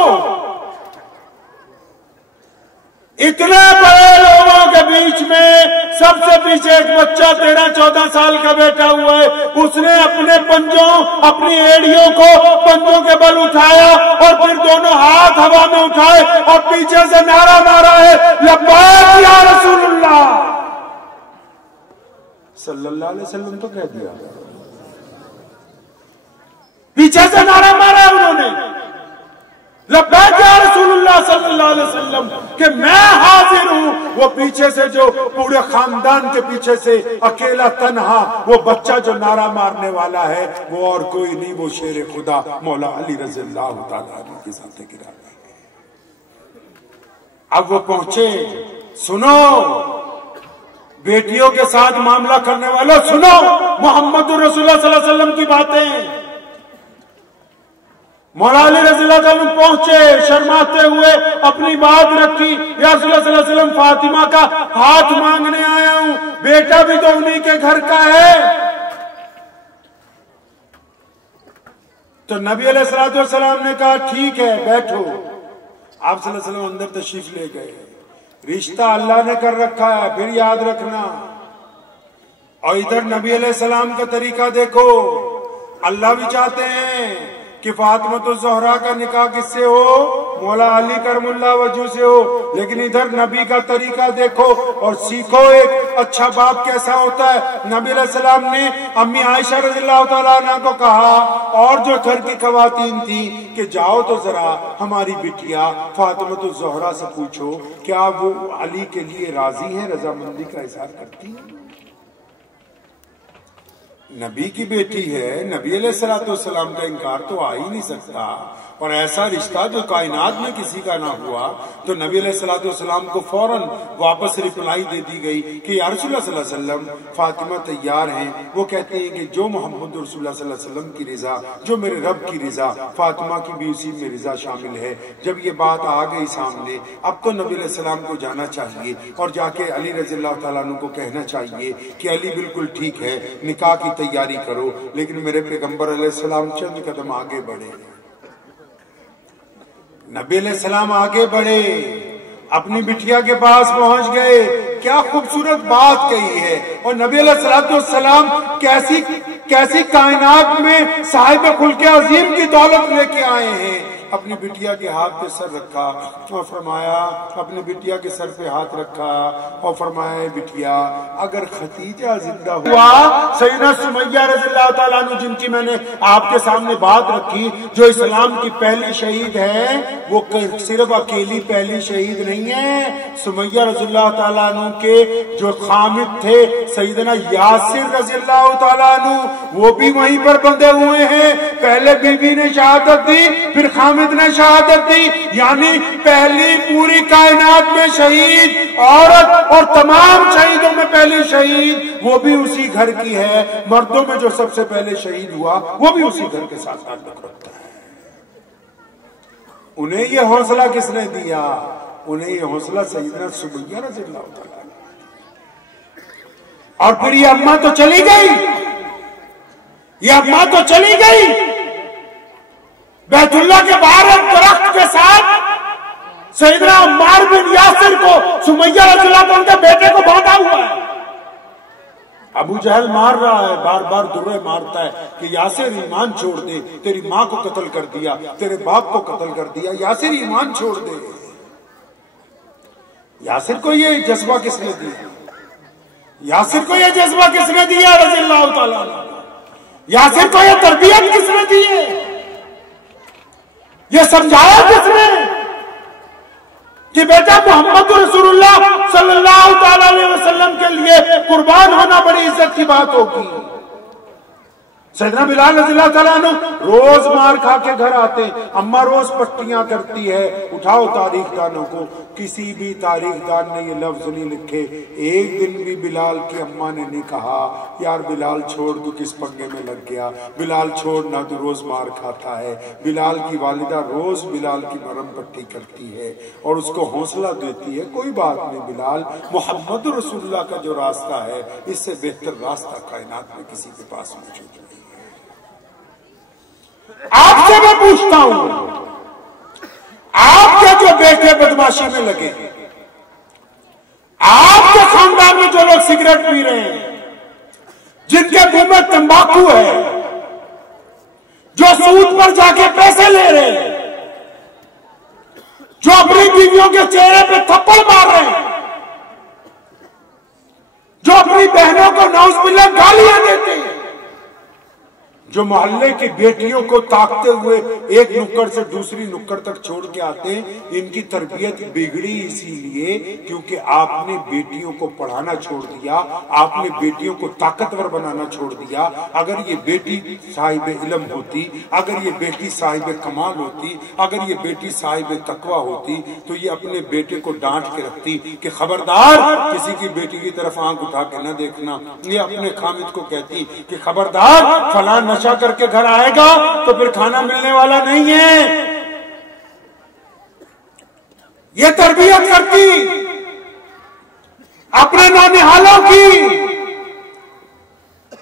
اتنے بڑے لوگوں کے بیچ میں سب سے پیچھے ایک بچہ 13-14 سال کا بیٹھا ہوا ہے. اس نے اپنے پنجوں، اپنی ایڑیوں کو پنجوں کے بل اٹھایا اور پھر دونوں ہاتھ ہوا میں اٹھائے اور پیچھے سے نعرہ مارا ہے، لبیک یا رسول اللہ صلی اللہ علیہ وسلم. تو کہہ دیا، پیچھے سے نعرہ مارا ہے انہوں نے، لبیک یا رسول اللہ صلی اللہ علیہ وسلم، کہ میں حاضر ہوں. وہ پیچھے سے جو پورے خاندان کے پیچھے سے اکیلا تنہا وہ بچہ جو نعرہ مارنے والا ہے وہ اور کوئی نہیں، وہ شیر خدا مولا علی رضی اللہ تعالیٰ عنہ کے ساتھ گرا. اب وہ پہنچے. سنو بیٹیوں کے ساتھ معاملہ کرنے والوں، سنو محمد رسول اللہ صلی اللہ علیہ وسلم کی باتیں. مولا علی رضی اللہ عنہ پہنچے، شرماتے ہوئے اپنی بات رکھی. یا رسول اللہ صلی اللہ علیہ وسلم فاطمہ کا ہاتھ مانگنے آیا ہوں، بیٹا بھی تو انہی کے گھر کا ہے. تو نبی علیہ السلام نے کہا ٹھیک ہے بیٹھو. آپ صلی اللہ علیہ وسلم اندر تشریف لے گئے. رشتہ اللہ نے کر رکھا ہے، پھر یاد رکھنا. اور ادھر نبی علیہ السلام کا طریقہ دیکھو. اللہ بھی چاہتے ہیں کہ فاطمہ الزہرا کا نکاح کس سے ہو؟ مولا علی کرم اللہ وجہ سے ہو. لیکن ادھر نبی کا طریقہ دیکھو اور سیکھو ایک اچھا باپ کیسا ہوتا ہے. نبی علیہ السلام نے امی عائشہ رضی اللہ تعالیٰ عنہ کو کہا اور جو گھر کی خواتین تھی کہ جاؤ تو ذرا ہماری بٹیا فاطمہ الزہرا سے پوچھو کیا وہ علی کے لیے راضی ہیں، رضامندی کا اظہار کرتی ہیں. نبی کی بیٹی ہے، نبی علیہ السلام کا انکار تو آ ہی نہیں سکتا. اور ایسا رشتہ جو کائنات میں کسی کا نہ ہوا تو نبی علیہ السلام کو فوراً واپس ریپلائی دے دی گئی کہ یا رسول اللہ صلی اللہ علیہ وسلم فاطمہ تیار ہیں. وہ کہتے ہیں کہ جو محمد رسول اللہ صلی اللہ علیہ وسلم کی رضا، جو میرے رب کی رضا، فاطمہ کی بھی اسی میں رضا شامل ہے. جب یہ بات آ گئی سامنے، اب تو نبی علیہ السلام کو جانا چاہیے اور جا کے علی رضی اللہ تعالیٰ عنہ کو کہنا چاہیے کہ علی بالکل ٹھیک ہے، نکاح کی تیاری کرو. لیکن میرے پیغمبر علیہ السلام چند قدم آگے بڑھے. نبی علیہ السلام آگے بڑھے، اپنی بٹیا کے پاس پہنچ گئے. کیا خوبصورت بات کہی ہے. اور نبی علیہ السلام کیسی کائنات میں صاحب خلق عظیم کی دولت لے کے آئے ہیں. اپنی بٹیا کے ہاتھ پہ سر رکھا اور فرمایا، اپنی بٹیا کے سر پہ ہاتھ رکھا اور فرمایا بٹیا اگر ختیجہ زندہ ہوا، سیدنا سمیہ رضی اللہ تعالیٰ عنہ جن کی میں نے آپ کے سامنے بات رکھی، جو اسلام کی پہلی شہید ہے، وہ صرف اکیلی پہلی شہید نہیں ہے، سمیہ رضی اللہ تعالیٰ عنہ کے جو خامد تھے سیدنا یاسر رضی اللہ تعالیٰ عنہ، وہ بھی وہیں پر بندے ہوئے ہیں۔ پہلے بی بی نے شہادت دی، پھر خامد نے شہادت دی، یعنی پہلی پوری کائنات میں شہید عورت اور تمام شہیدوں میں پہلی شہید وہ بھی اسی گھر کی ہے۔ مردوں میں جو سب سے پہلے شہید ہوا وہ بھی اسی گھر کے ساتھ تعلق رکھتا ہے۔ انہیں یہ حوصلہ کس نے دیا؟ انہیں یہ حوصلہ سیدنا سمیہ رضی اللہ تعالیٰ عنہ۔ اور پھر یہ اماں تو چلی گئی، یہ اماں تو چلی گئی، بیت اللہ کے باہر ایک درخت کے ساتھ سیدنا عمار بن یاسر کو سمیہ رضی اللہ عنہ کے بیٹے کو باندھا ہوا ہے۔ ابو جہل مار رہا ہے، بار بار درے مارتا ہے کہ یاسر ایمان چھوڑ دے، تیری ماں کو قتل کر دیا، تیرے باپ کو قتل کر دیا، یاسر ایمان چھوڑ دے۔ یاسر کو یہ جذبہ کس نے دیا؟ یاسر کو یہ جذبہ کس نے دیا رضی اللہ تعالیٰ عنہ؟ یاسر کو یہ تربیت کس نے دی ہے؟ یہ سمجھایا کس نے کہ بیٹا محمد رسول اللہ صلی اللہ تعالی علیہ وسلم کے لیے قربان ہونا بڑی عزت کی بات ہوگی۔ سیدنا بلال رضی اللہ تعالیٰ عنہ روز مار کھا کے گھر آتے، اماں روز پٹیاں کرتی ہے۔ اٹھاؤ تاریخ دانوں کو، کسی بھی تاریخ دان نے یہ لفظ نہیں لکھے، ایک دن بھی بلال کی اماں نے نہیں کہا یار بلال چھوڑ، تو کس پنگے میں لگ گیا، بلال چھوڑنا تو روز مار کھاتا ہے۔ بلال کی والدہ روز بلال کی مرم پٹی کرتی ہے اور اس کو حوصلہ دیتی ہے، کوئی بات نہیں بلال، محمد رسول اللہ کا جو راستہ ہے اس سے بہتر راستہ کائنات میں کسی کے پاس موجود نہیں۔ آپ سے میں پوچھتا ہوں، آپ کے جو بیٹے بدماشی میں لگے، آپ کے خاندان میں جو لوگ سگریٹ پی رہے ہیں، جن کے منہ میں تمباکو ہے، جو سود پر جا کے پیسے لے رہے ہیں، جو اپنی بیویوں کے چہرے پہ تھپڑ مار رہے ہیں، جو اپنی بہنوں کو نعوذ باللہ گالیاں دیتے ہیں، جو محلے کی بیٹیوں کو تاکتے ہوئے ایک نکڑ سے دوسری نکڑ تک چھوڑ کے آتے ہیں، ان کی تربیت بگڑی اسی لیے کیونکہ آپ نے بیٹیوں کو پڑھانا چھوڑ دیا، آپ نے بیٹیوں کو طاقتور بنانا چھوڑ دیا۔ اگر یہ بیٹی صاحب علم ہوتی، اگر یہ بیٹی صاحب کمال ہوتی، اگر یہ بیٹی صاحب تقوی ہوتی تو یہ اپنے بیٹے کو ڈانٹ کے رکھتی کہ خبردار کسی کی بیٹی کی طرف آنکھ اٹھا کے نہ دیکھنا۔ یہ اپنے خامد کو کہتی کہ خبردار فلاں نشہ کر کے گھر آئے گا تو پھر کھانا ملنے والا نہیں ہے۔ یہ تربیت کرتی اپنے نونہالوں کی،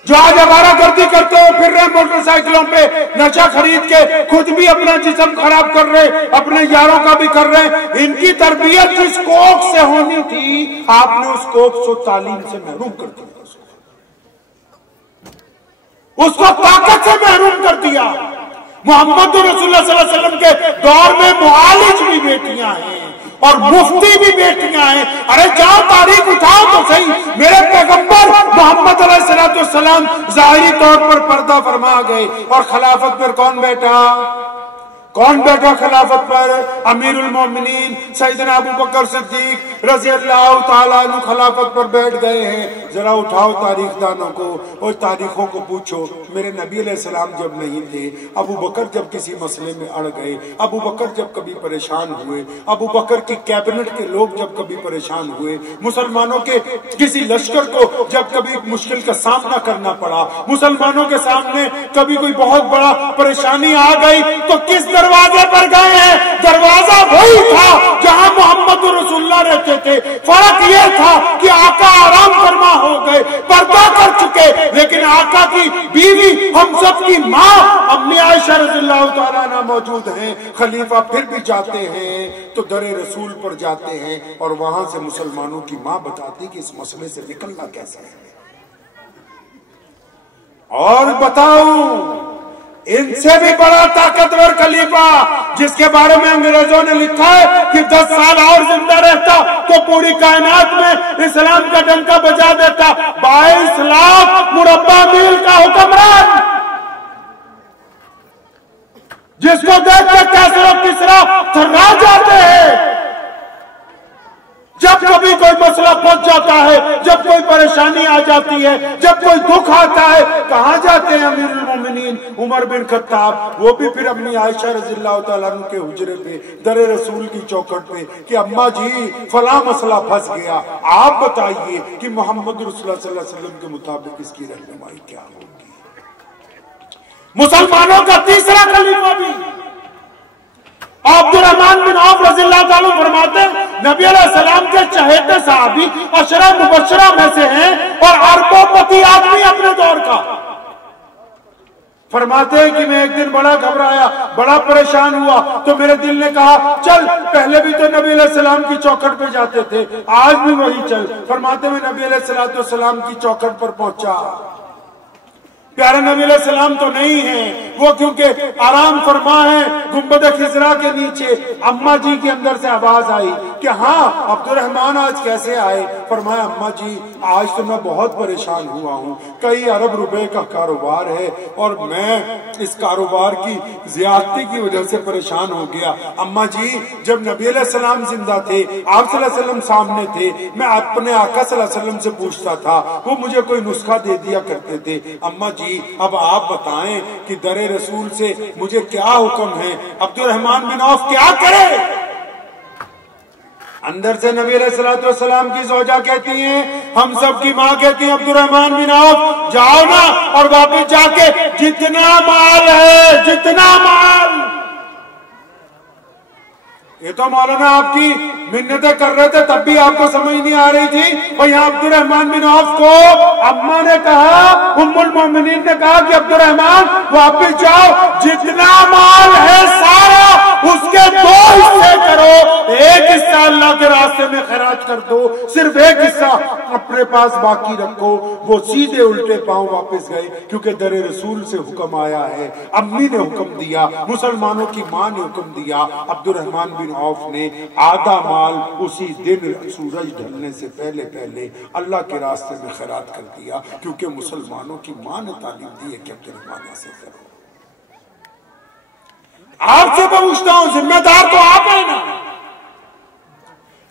جو آج آوارہ گردی کرتے ہو، پھر رہے موٹر سائیکلوں پہ نشہ خرید کے، خود بھی اپنا جسم خراب کر رہے، اپنے یاروں کا بھی کر رہے۔ ان کی تربیت جس کوکھ سے ہونی تھی، آپ نے اس کوکھ کو تعلیم سے محروم کر دیا، اس کو طاقت سے محروم کر دیا۔ محمد رسول اللہ صلی اللہ علیہ وسلم کے دور میں معالج بھی بیٹیاں ہیں اور مفتی بھی بیٹیاں ہیں۔ ارے جاؤ تاریخ اٹھاؤ تو صحیح، میرے پیغمبر محمد علیہ السلام ظاہری طور پر پردہ فرما گئے، اور خلافت پر کون بیٹھا؟ کون بیٹھا خلافت پر؟ امیر المومنین سیدنا ابو بکر صدیق رضی اللہ تعالیٰ عنہ خلافت پر بیٹھ گئے ہیں۔ ذرا اٹھاؤ تاریخ دانوں کو اور تاریخوں کو پوچھو، میرے نبی علیہ السلام جب نہیں تھے، ابو بکر جب کسی مسئلے میں اڑ گئے، ابو بکر جب کبھی پریشان ہوئے، ابو بکر کی کیبنٹ کے لوگ جب کبھی پریشان ہوئے، مسلمانوں کے کسی لشکر کو جب کبھی مشکل کا سامنا کرنا پڑا، مسلمانوں کے سامنے کبھی کوئی بہت بڑا پریشانی آ گئی تو کس دروازے پر گئے ہیں؟ دروازہ وہی تھا جہاں محمد رسول اللہ رہتے تھے۔ فرق یہ تھا کہ آقا آرام فرما ہو گئے، پردہ کر چکے، لیکن آقا کی بیوی ہم سب کی ماں امی عائشہ رضی اللہ تعالیٰ عنہ موجود ہیں۔ خلیفہ پھر بھی جاتے ہیں تو در رسول پر جاتے ہیں اور وہاں سے مسلمانوں کی ماں بتاتی کہ اس مسئلے سے نکلنا کیسا ہے۔ اور بتاؤ ان سے بھی بڑا طاقتور خلیفہ جس کے بارے میں انگریزوں نے لکھا ہے کہ 10 سال اور زندہ رہتا تو پوری کائنات میں اسلام کا ڈنکا بجا دیتا، 22 لاکھ مربع میل کا حکمران، جس کو دیکھ کے کیسر و کسرا تھرا جاتے ہیں۔ جب کبھی کوئی مسئلہ پہنچ جاتا ہے، جب کوئی پریشانی آ جاتی ہے، جب کوئی دکھ آتا ہے، کہاں جاتے ہیں امیر المومنین عمر بن خطاب؟ وہ بھی پھر اپنی عائشہ رضی اللہ تعالیٰ عنہ کے حجرے پہ، در رسول کی چوکھٹ پہ کہ اماں جی فلاں مسئلہ پھنس گیا، آپ بتائیے کہ محمد رسول اللہ صلی اللہ علیہ وسلم کے مطابق اس کی رہنمائی کیا ہوگی۔ مسلمانوں کا تیسرا خلیفہ بھی عبد الرحمن بن عوف رضی اللہ تعالیٰ فرماتے ہیں نبی علیہ السلام کے چہیتے صحابی 10 مبشرہ میں سے ہیں اور اربوں پتی آدمی اپنے دور کا۔ فرماتے ہیں کہ میں ایک دن بڑا گھبرایا، بڑا پریشان ہوا، تو میرے دل نے کہا چل، پہلے بھی تو نبی علیہ السلام کی چوکھٹ پہ جاتے تھے، آج بھی وہی چل۔ فرماتے ہیں نبی علیہ السلام کی چوکھٹ پر پہنچا، پیارے نبی علیہ السلام تو نہیں ہیں وہ، کیونکہ آرام فرما ہے گنبد خضرا کے نیچے۔ اماں جی کے اندر سے آواز آئی کہ ہاں عبد الرحمن آج کیسے آئے؟ فرمایا اماں جی آج تو میں بہت پریشان ہوا ہوں، کئی ارب روپے کا کاروبار ہے اور میں اس کاروبار کی زیادتی کی وجہ سے پریشان ہو گیا۔ اماں جی جب نبی علیہ السلام زندہ تھے، آپ صلی اللہ علیہ وسلم سامنے تھے، میں اپنے آقا صلی اللہ علیہ وسلم سے پوچھتا تھا، وہ مجھے کوئی نسخہ دے دیا کرتے تھے۔ اماں جی اب آپ بتائیں کہ در رسول سے مجھے کیا حکم ہے، عبد الرحمن بن عوف کیا کرے؟ اندر سے نبی علیہ السلام کی زوجہ کہتی ہیں، ہم سب کی ماں کہتی ہیں عبد الرحمن بن عوف جاؤ نا اور واپس جا کے جتنا مال ہے، جتنا مال، یہ تو مولانا آپ کی منتیں کر رہے تھے تب بھی آپ کو سمجھ نہیں آ رہی تھی، اور یہاں عبد الرحمن بن عوف کو اماں نے کہا، ام المومنین نے کہا کہ عبد الرحمن واپس جاؤ، جتنا مال ہے سارا اس کے 2 حصے کرو، ایک حصہ اللہ کے راستے میں خراج کر دو، صرف ایک حصہ اپنے پاس باقی رکھو۔ وہ سیدھے الٹے پاؤں واپس گئے، کیونکہ در رسول سے حکم آیا ہے، امی نے حکم دیا، مسلمانوں کی ماں نے حکم دیا۔ عبد الرحمن بن عوف نے آدھا مال اسی دن سورج ڈھلنے سے پہلے اللہ کے راستے میں خیرات کر دیا، کیونکہ مسلمانوں کی ماں نے تعلیم دی ہے کہ عبد الرحمن ایسے کرو۔ آپ سے پوچھتا ہوں، ذمہ دار تو آپ ہیں نا،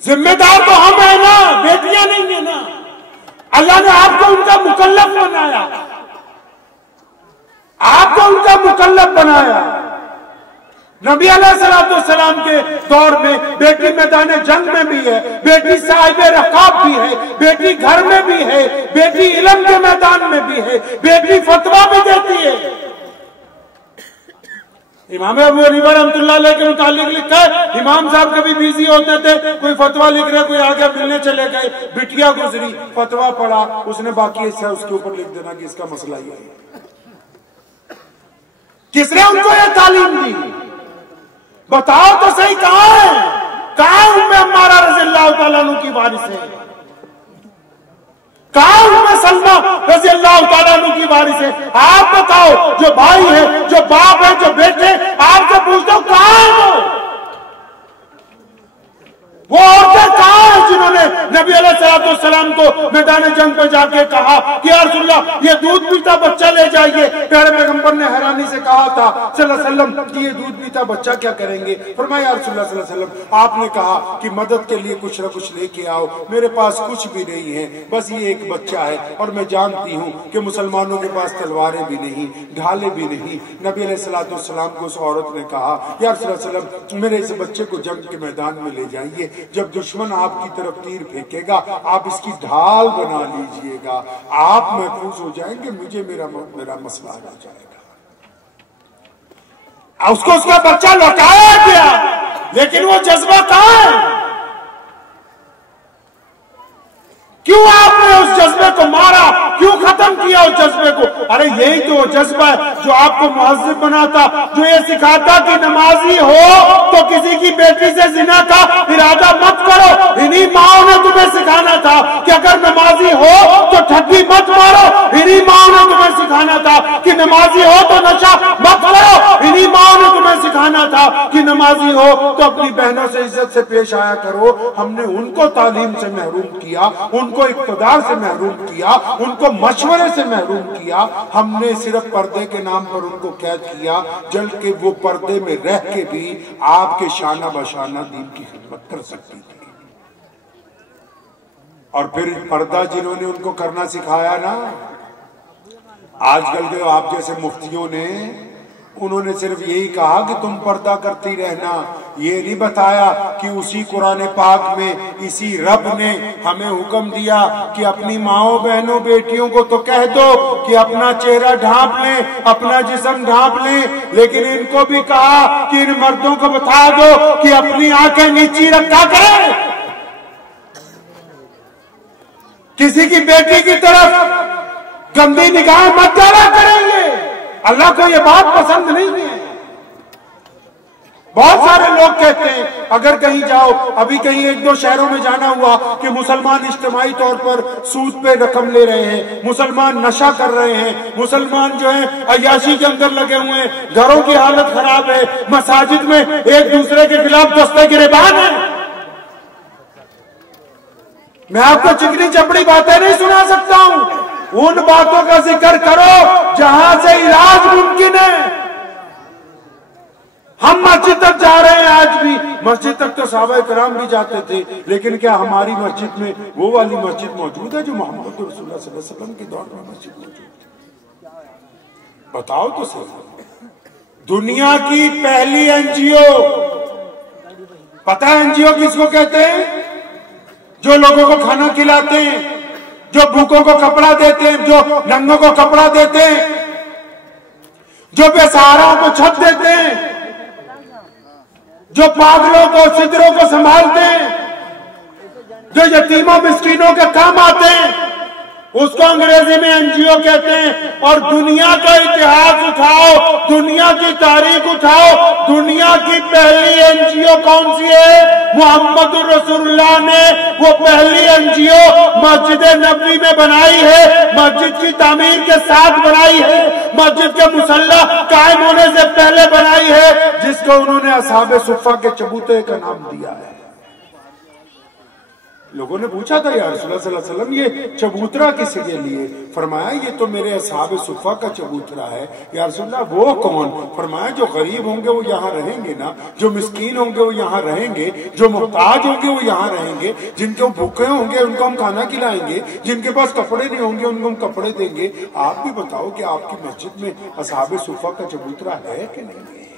ذمہ دار تو ہم ہیں نا، بیٹیاں نہیں ہیں نا۔ اللہ نے آپ کو ان کا مکلف بنایا، آپ کو ان کا مکلف بنایا۔ نبی علیہ السلام کے دور میں بیٹی میدان جنگ میں بھی ہے، بیٹی صاحب رقاب بھی ہے، بیٹی گھر میں بھی ہے، بیٹی علم کے میدان میں بھی ہے، بیٹی فتویٰ بھی دیتی ہے۔ امام ابو حنیفہ رحمۃ اللہ علیہ کے متعلق لکھا ہے، امام صاحب کبھی بیزی ہوتے تھے، کوئی فتویٰ لکھ رہے، کوئی آگے ملنے چلے گئے، بٹیا گزری، فتویٰ پڑھا، اس نے باقی حصہ اس کے اوپر لکھ دینا کہ اس کا مسئلہ یہ ہے۔ کس نے ان کو یہ تعلیم دی؟ بتاؤ تو صحیح، کہاں ہے؟ کہاں ام عمارہ رضی اللہ تعالیٰ عنہ کی وارث ہے؟ کہاں ام سلمہ رضی اللہ تعالیٰ عنہ کی وارث ہے؟ آپ بتاؤ، جو بھائی ہے، جو باپ ہے، جو بیٹے، آپ سے پوچھتا ہوں کہاں ہے وہ عورتیں کہاں ہیں جنہوں نے نبی علیہ السلام کو میدان جنگ پہ جا کے کہا کہ یا رسول اللہ یہ دودھ پیتا بچہ لے جائیے؟ پیارے پیغمبر نے حیرانی سے کہا تھا صلی اللہ علیہ وسلم کہ یہ دودھ پیتا بچہ کیا کریں گے؟ فرمایا یا رسول اللہ صلی اللہ علیہ وسلم آپ نے کہا کہ مدد کے لیے کچھ نہ کچھ لے کے آؤ، میرے پاس کچھ بھی نہیں ہے، بس یہ ایک بچہ ہے، اور میں جانتی ہوں کہ مسلمانوں کے پاس تلواریں بھی نہیں، ڈھالیں بھی نہیں۔ نبی علیہ السلام کو اس عورت نے کہا یا رسول اللہ صلی اللہ علیہ وسلم میرے اس بچے کو جنگ کے میدان میں لے جائیے، جب دشمن آپ کی طرف تیر پھینکے گا آپ اس کی ڈھال بنا لیجئے گا، آپ محفوظ ہو جائیں گے، مجھے میرا مسئلہ ہو جائے گا۔ اس کو اس کا بچہ لوٹایا گیا، لیکن وہ جذبہ کہاں ہے؟ کیوں آپ نے اس جذبے کو مارا؟ کیوں ختم کیا اس جذبے کو؟ ارے یہی تو جذبہ ہے جو آپ کو مہذب بناتا، جو یہ سکھاتا کہ نمازی ہو تو کسی کی بیٹی سے زنا کا ارادہ مت کرو۔ انہی ماؤں نے تمہیں سکھانا تھا کہ اگر نمازی ہو تو ٹھگی مت مارو۔ انہی ماؤں نے تمہیں سکھانا تھا کہ نمازی ہو تو نشہ مت اپنی ماں نے تمہیں سکھانا تھا کہ نمازی ہو تو اپنی بہنوں سے عزت سے پیش آیا کرو. ہم نے ان کو تعلیم سے محروم کیا, ان کو اقتدار سے محروم کیا, ان کو مشورے سے محروم کیا. ہم نے صرف پردے کے نام پر ان کو قید کیا, جبکہ وہ پردے میں رہ کے بھی آپ کے شانہ بشانہ دین کی خدمت کر سکتی تھی. اور پھر پردہ جنہوں نے ان کو کرنا سکھایا نا, آج کل کے آپ جیسے مفتیوں نے, انہوں نے صرف یہی کہا کہ تم پردہ کرتی رہنا, یہ نہیں بتایا کہ اسی قرآن پاک میں اسی رب نے ہمیں حکم دیا کہ اپنی ماؤں بہنوں بیٹیوں کو تو کہہ دو کہ اپنا چہرہ ڈھانپ لیں, اپنا جسم ڈھانپ لیں, لیکن ان کو بھی کہا کہ ان مردوں کو بتا دو کہ اپنی آنکھیں نیچی رکھا کریں, کسی کی بیٹی کی طرف گندی نگاہ مت ڈالا کریں گے. اللہ کو یہ بات پسند نہیں ہے. بہت سارے لوگ کہتے ہیں اگر کہیں جاؤ, ابھی کہیں ایک دو شہروں میں جانا ہوا کہ مسلمان اجتماعی طور پر سود پہ رقم لے رہے ہیں, مسلمان نشہ کر رہے ہیں, مسلمان جو ہیں عیاشی کے اندر لگے ہوئے ہیں, گھروں کی حالت خراب ہے, مساجد میں ایک دوسرے کے خلاف دستے گریبان ہیں. میں آپ کو چکنی چپڑی باتیں نہیں سنا سکتا ہوں, ان باتوں کا ذکر کرو جہاں سے علاج ممکن ہے. ہم مسجد تک جا رہے ہیں, آج بھی مسجد تک تو صحابہ کرام بھی جاتے تھے, لیکن کیا ہماری مسجد میں وہ والی مسجد موجود ہے جو محمد رسول اللہ صلی اللہ علیہ وسلم کے دور میں مسجد موجود ہے؟ بتاؤ تو صحیح. دنیا کی پہلی NGO, پتہ ہے NGO کس کو کہتے ہیں؟ جو لوگوں کو کھانا کھلاتے ہیں, جو بھوکوں کو کپڑا دیتے ہیں, جو ننگوں کو کپڑا دیتے ہیں, جو بے سہاراؤں کو چھت دیتے ہیں, جو پاگلوں کو سدروں کو سنبھالتے ہیں, جو یتیموں مسکینوں کے کام آتے ہیں, اس کو انگریزی میں NGO کہتے ہیں. اور دنیا کا اتہاس اٹھاؤ, دنیا کی تاریخ اٹھاؤ, دنیا کی پہلی NGO کون سی ہے؟ محمد رسول اللہ نے وہ پہلی NGO مسجد نبوی میں بنائی ہے, مسجد کی تعمیر کے ساتھ بنائی ہے, مسجد کے مصلی قائم ہونے سے پہلے بنائی ہے, جس کو انہوں نے اصحاب صفہ کے چبوتے کا نام دیا ہے. لوگوں نے پوچھا تھا یا رسول اللہ صلی اللہ علیہ وسلم یہ چبوترا کس کے لیے؟ فرمایا یہ تو میرے اصحاب صفہ کا چبوترا ہے. یا رسول اللہ وہ کون؟ فرمایا جو غریب ہوں گے وہ یہاں رہیں گے نا, جو مسکین ہوں گے وہ یہاں رہیں گے, جو محتاج ہوں گے وہ یہاں رہیں گے, جن کے بھوکے ہوں گے ان کو ہم کھانا کھلائیں گے, جن کے پاس کپڑے نہیں ہوں گے ان کو ہم کپڑے دیں گے. آپ بھی بتاؤ کہ آپ کی مسجد میں اصحاب صفہ کا چبوترا ہے کہ نہیں ہے؟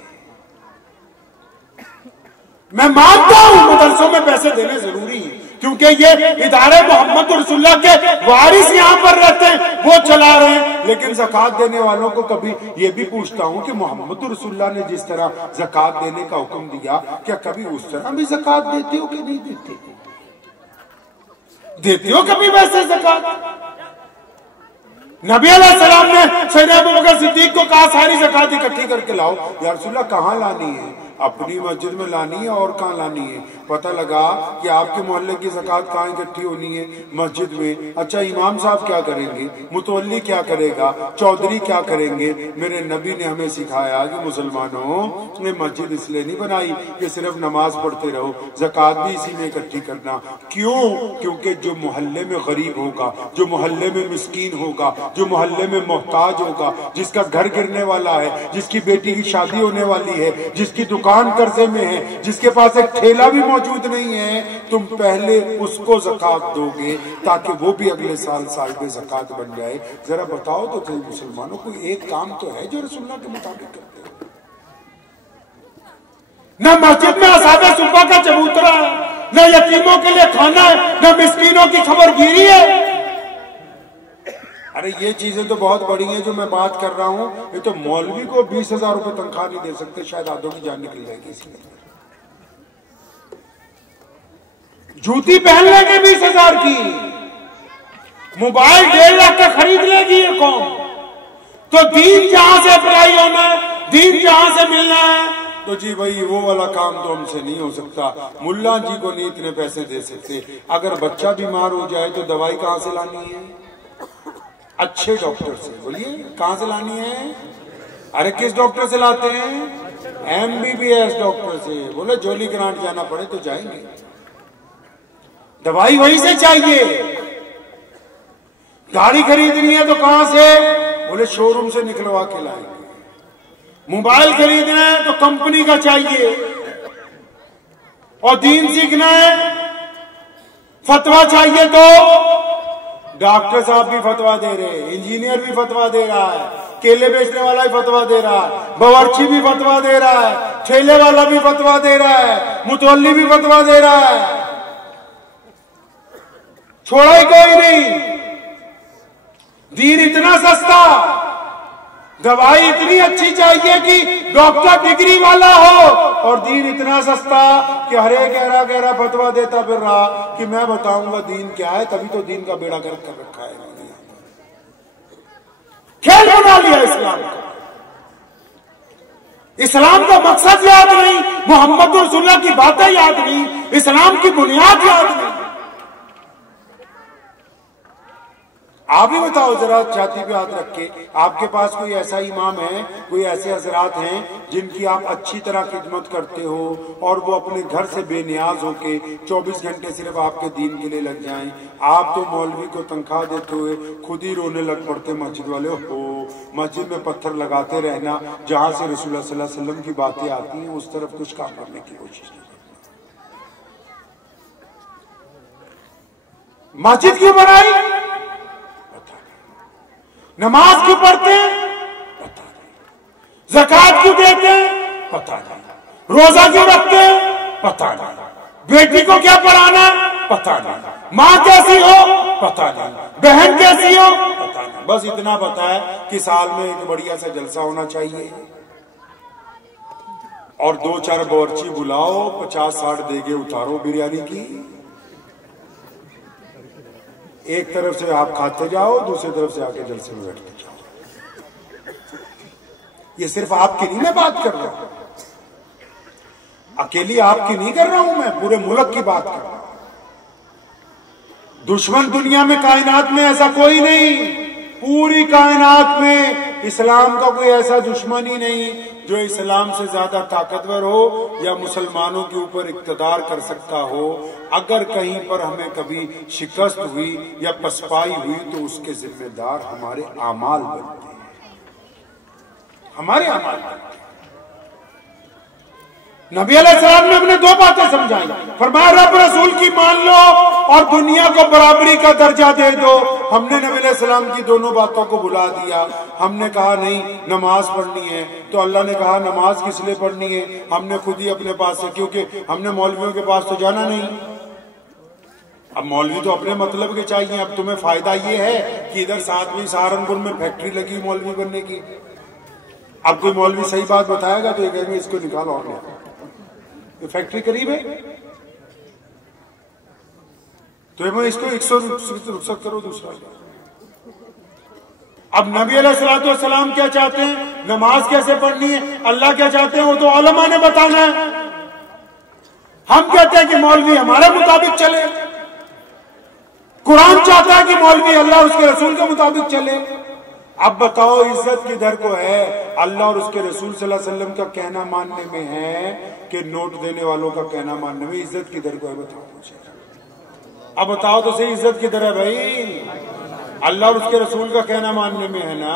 میں مانتا ہوں مدرسوں میں پیسے دینے ضروری ہیں, کیونکہ یہ ادارے محمد رسول اللہ کے وارث یہاں پر رہتے ہیں, وہ چلا رہے ہیں. لیکن زکوٰۃ دینے والوں کو کبھی یہ بھی پوچھتا ہوں کہ محمد رسول اللہ نے جس طرح زکوٰۃ دینے کا حکم دیا, کیا کبھی اس طرح بھی زکوٰۃ دیتے ہو کہ نہیں دیتے؟ دیتے ہو کبھی ویسے زکوٰۃ؟ نبی علیہ السلام نے سیدنا ابوبکر صدیق کو کہا ساری زکوٰۃ اکٹھی کر کے لاؤ. یا رسول اللہ کہاں لانی ہے؟ اپنی مسجد میں لانی ہے اور کہاں لانی ہے؟ پتہ لگا کہ آپ کے محلے کی زکوٰۃ کہاں اکٹھی ہونی ہے؟ مسجد میں. اچھا امام صاحب کیا کریں گے, متولی کیا کرے گا, چودھری کیا کریں گے؟ میرے نبی نے ہمیں سکھایا کہ مسلمانوں نے مسجد اس لیے نہیں بنائی کہ صرف نماز پڑھتے رہو, زکوٰۃ بھی اسی میں اکٹھی کرنا. کیوں؟ کیونکہ جو محلے میں غریب ہوگا, جو محلے میں مسکین ہوگا, جو محلے میں محتاج ہوگا, جس کا گھر گرنے والا ہے, جس کی بیٹی کی شادی ہونے والی ہے, جس کی دکان قرضے میں ہے, جس کے پاس ایک ٹھیلا بھی موجود نہیں ہے, تم پہلے اس کو زکوٰۃ دو گے تاکہ وہ بھی اگلے سال صاحب زکوٰۃ بن جائے. ذرا بتاؤ تو صحیح مسلمانوں کو ایک کام تو ہے جو رسول اللہ کے مطابق کرتے ہو. نہ مسجد میں اصحاب صفہ کا چبوترا ہے, نہ یتیموں کے لیے کھانا ہے, نہ مسکینوں کی خبر گیری ہے. ارے یہ چیزیں تو بہت بڑی ہیں جو میں بات کر رہا ہوں. یہ تو مولوی کو 20,000 روپے تنخواہ نہیں دے سکتے, شاید آدھوں کی جان نکل جائے گی اسی میں. جوتی پہن لے گے 20,000 کی, موبائل 1.5 لاکھ کا خرید لے گی یہ قوم. تو دین جہاں سے اپلائی ہونا ہے, دین جہاں سے ملنا ہے, تو جی بھائی وہ والا کام تو ہم سے نہیں ہو سکتا. ملا جی کو نہیں اتنے پیسے دے سکتے. اگر بچہ بیمار ہو جائے تو دوائی کہاں سے لانی ہے؟ اچھے ڈاکٹر سے. بولیے کہاں سے لانی ہے؟ ارے کس ڈاکٹر سے لاتے ہیں؟ MBBS ڈاکٹر سے. بولے جولی گرانٹ جانا پڑے تو جائیں گے, دوائی وہیں سے چاہیے. گاڑی خریدنی ہے تو کہاں سے؟ بولے شو روم سے نکلوا کے لائیں گے. موبائل خریدنا ہے تو کمپنی کا چاہیے. اور دین سیکھنا ہے, فتوا چاہیے تو ڈاکٹر صاحب بھی فتوا دے رہے, انجینئر بھی فتوا دے رہا ہے, کیلے بیچنے والا بھی فتوا دے رہا ہے, باورچی بھی فتوا دے رہا ہے, ٹھیلے والا بھی فتوا دے رہا ہے, متولی بھی فتوا دے رہا ہے. چھوڑا ہی کوئی نہیں. دین اتنا سستا, دوائی اتنی اچھی چاہیے کہ ڈاکٹر ڈگری والا ہو, اور دین اتنا سستا کہ ہر ایک گہرا فتوا دیتا پھر رہا کہ میں بتاؤں گا دین کیا ہے. تبھی تو دین کا بیڑا گرک کر رکھا ہے. کھیل بنا لیا اسلام کا. اسلام کا مقصد یاد نہیں, محمد رسول اللہ کی باتیں یاد نہیں, اسلام کی بنیاد یاد نہیں. آپ ہی بتاؤ ذرا چھاتی پہ ہاتھ رکھ کے, آپ کے پاس کوئی ایسا امام ہے, کوئی ایسے حضرات ہیں جن کی آپ اچھی طرح خدمت کرتے ہو اور وہ اپنے گھر سے بے نیاز ہو کے 24 گھنٹے صرف آپ کے دین کے لیے لگ جائیں؟ آپ تو مولوی کو تنخواہ دیتے ہوئے خود ہی رونے لگ پڑتے مسجد والے ہو. مسجد میں پتھر لگاتے رہنا, جہاں سے رسول اللہ صلی اللہ علیہ وسلم کی باتیں آتی ہیں اس طرف کچھ کام کرنے کی کوشش نہیں. مسجد کیوں بنائی؟ نماز کیوں پڑھتے ہیں؟ پتہ نہیں. زکوٰۃ کیوں دیتے ہیں؟ پتہ نہیں. روزہ کیوں رکھتے ہیں؟ پتہ نہیں. بیٹی کو کیا پڑھانا؟ پتہ نہیں. ماں کیسی ہو؟ پتہ نہیں. بہن کیسی ہو؟ پتہ نہیں. بس اتنا پتہ ہے کہ سال میں ایک بڑھیا سا جلسہ ہونا چاہیے, اور 2-4 باورچی بلاؤ, 50-60 دیگیں اتارو بریانی کی. ایک طرف سے آپ کھاتے جاؤ, دوسری طرف سے آ کے جلسے میں بیٹھتے جاؤ. یہ صرف آپ کی نہیں میں بات کر رہا ہوں, اکیلی آپ کی نہیں کر رہا ہوں, میں پورے ملک کی بات کر رہا ہوں. دشمن دنیا میں کائنات میں ایسا کوئی نہیں, پوری کائنات میں اسلام کا کوئی ایسا دشمن ہی نہیں جو اسلام سے زیادہ طاقتور ہو یا مسلمانوں کے اوپر اقتدار کر سکتا ہو. اگر کہیں پر ہمیں کبھی شکست ہوئی یا پسپائی ہوئی تو اس کے ذمہ دار ہمارے اعمال بنتے ہیں, ہمارے اعمال بنتے ہیں. نبی علیہ السلام نے ہمیں 2 باتیں سمجھائی. فرمایا رب رسول کی مان لو اور دنیا کو برابری کا درجہ دے دو. ہم نے نبی علیہ السلام کی دونوں باتوں کو بلا دیا. ہم نے کہا نہیں نماز پڑھنی ہے, تو اللہ نے کہا نماز کس لیے پڑھنی ہے؟ ہم نے خود ہی اپنے پاس سے, کیونکہ ہم نے مولویوں کے پاس تو جانا نہیں. اب مولوی تو اپنے مطلب کے چاہیے. اب تمہیں فائدہ یہ ہے کہ ادھر ساتھ میں سہارنپور میں فیکٹری لگی مولوی بننے کی. اب کوئی مولوی صحیح بات بتائے گا تو یہ کہیں گے اس کو نکالو اور لے, فیکٹری قریب ہے تو اس کو 100 رخصت کرو دوسرا. اب نبی علیہ السلام کیا چاہتے ہیں, نماز کیسے پڑھنی ہے, اللہ کیا چاہتے ہیں وہ تو علماء نے بتانا ہے. ہم کہتے ہیں کہ مولوی ہمارے مطابق چلے. قرآن چاہتا ہے کہ مولوی اللہ اور اس کے رسول کے مطابق چلے. اب بتاؤ عزت کدھر کو ہے, اللہ اور اس کے رسول صلی اللہ علیہ وسلم کا کہنا ماننے میں ہے کہ نوٹ دینے والوں کا کہنا ماننے میں؟ عزت کدھر کو ہے بتاؤ مجھے. اب بتاؤ تو صحیح عزت کدھر ہے بھائی؟ اللہ اور اس کے رسول کا کہنا ماننے میں ہے نا.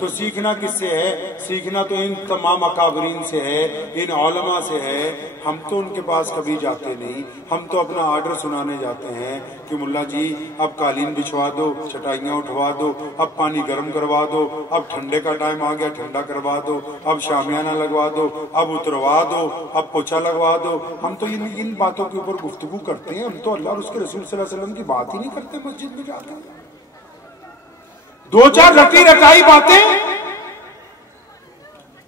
تو سیکھنا کس سے ہے؟ سیکھنا تو ان تمام اکابرین سے ہے, ان علماء سے ہے. ہم تو ان کے پاس کبھی جاتے نہیں. ہم تو اپنا آرڈر سنانے جاتے ہیں کہ ملا جی اب قالین بچھوا دو, چٹائیاں اٹھوا دو, اب پانی گرم کروا دو, اب ٹھنڈے کا ٹائم آ گیا ٹھنڈا کروا دو, اب شامیانہ لگوا دو, اب اتروا دو, اب پوچھا لگوا دو. ہم تو ان باتوں کے اوپر گفتگو کرتے ہیں. ہم تو اللہ اور اس کے رسول صلی اللہ علیہ وسلم کی بات ہی نہیں کرتے مسجد میں جا کے. 2-4 رٹی رٹائی باتیں.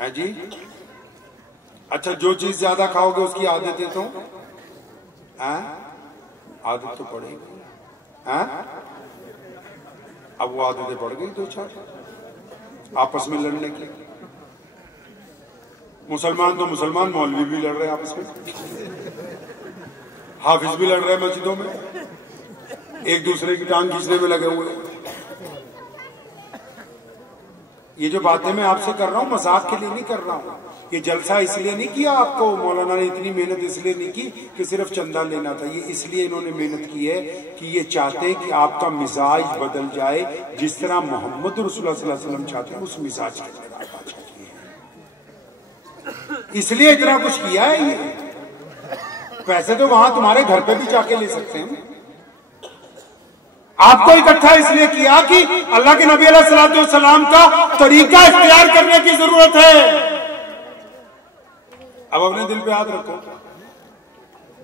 ہے جی؟ اچھا جو چیز زیادہ کھاؤ گے اس کی عادتیں تو عادت تو پڑے گی. اب وہ عادتیں پڑ گئی دو چار آپس میں لڑنے کی. مسلمان تو مسلمان، مولوی بھی لڑ رہے ہیں آپس میں، حافظ بھی لڑ رہے ہیں مسجدوں میں، ایک دوسرے کی ٹانگ کھینچنے میں لگے ہوئے. یہ جو باتیں میں آپ سے کر رہا ہوں مذاق کے لیے نہیں کر رہا ہوں. یہ جلسہ اس لیے نہیں کیا آپ کو، مولانا نے اتنی محنت اس لیے نہیں کی کہ صرف چندہ لینا تھا. یہ اس لیے انہوں نے محنت کی ہے کہ یہ چاہتے ہیں کہ آپ کا مزاج بدل جائے، جس طرح محمد رسول اللہ صلی اللہ علیہ وسلم چاہتے ہیں اس مزاج کے اندر آپ آ جائیے. اس لیے اتنا کچھ کیا ہے. یہ پیسے تو وہاں تمہارے گھر پہ بھی جا کے لے سکتے ہیں. آپ کو اکٹھا اس لیے کیا کہ اللہ کے نبی علیہ الصلوۃ والسلام کا طریقہ اختیار کرنے کی ضرورت ہے. اب اپنے دل پہ ہاتھ رکھو،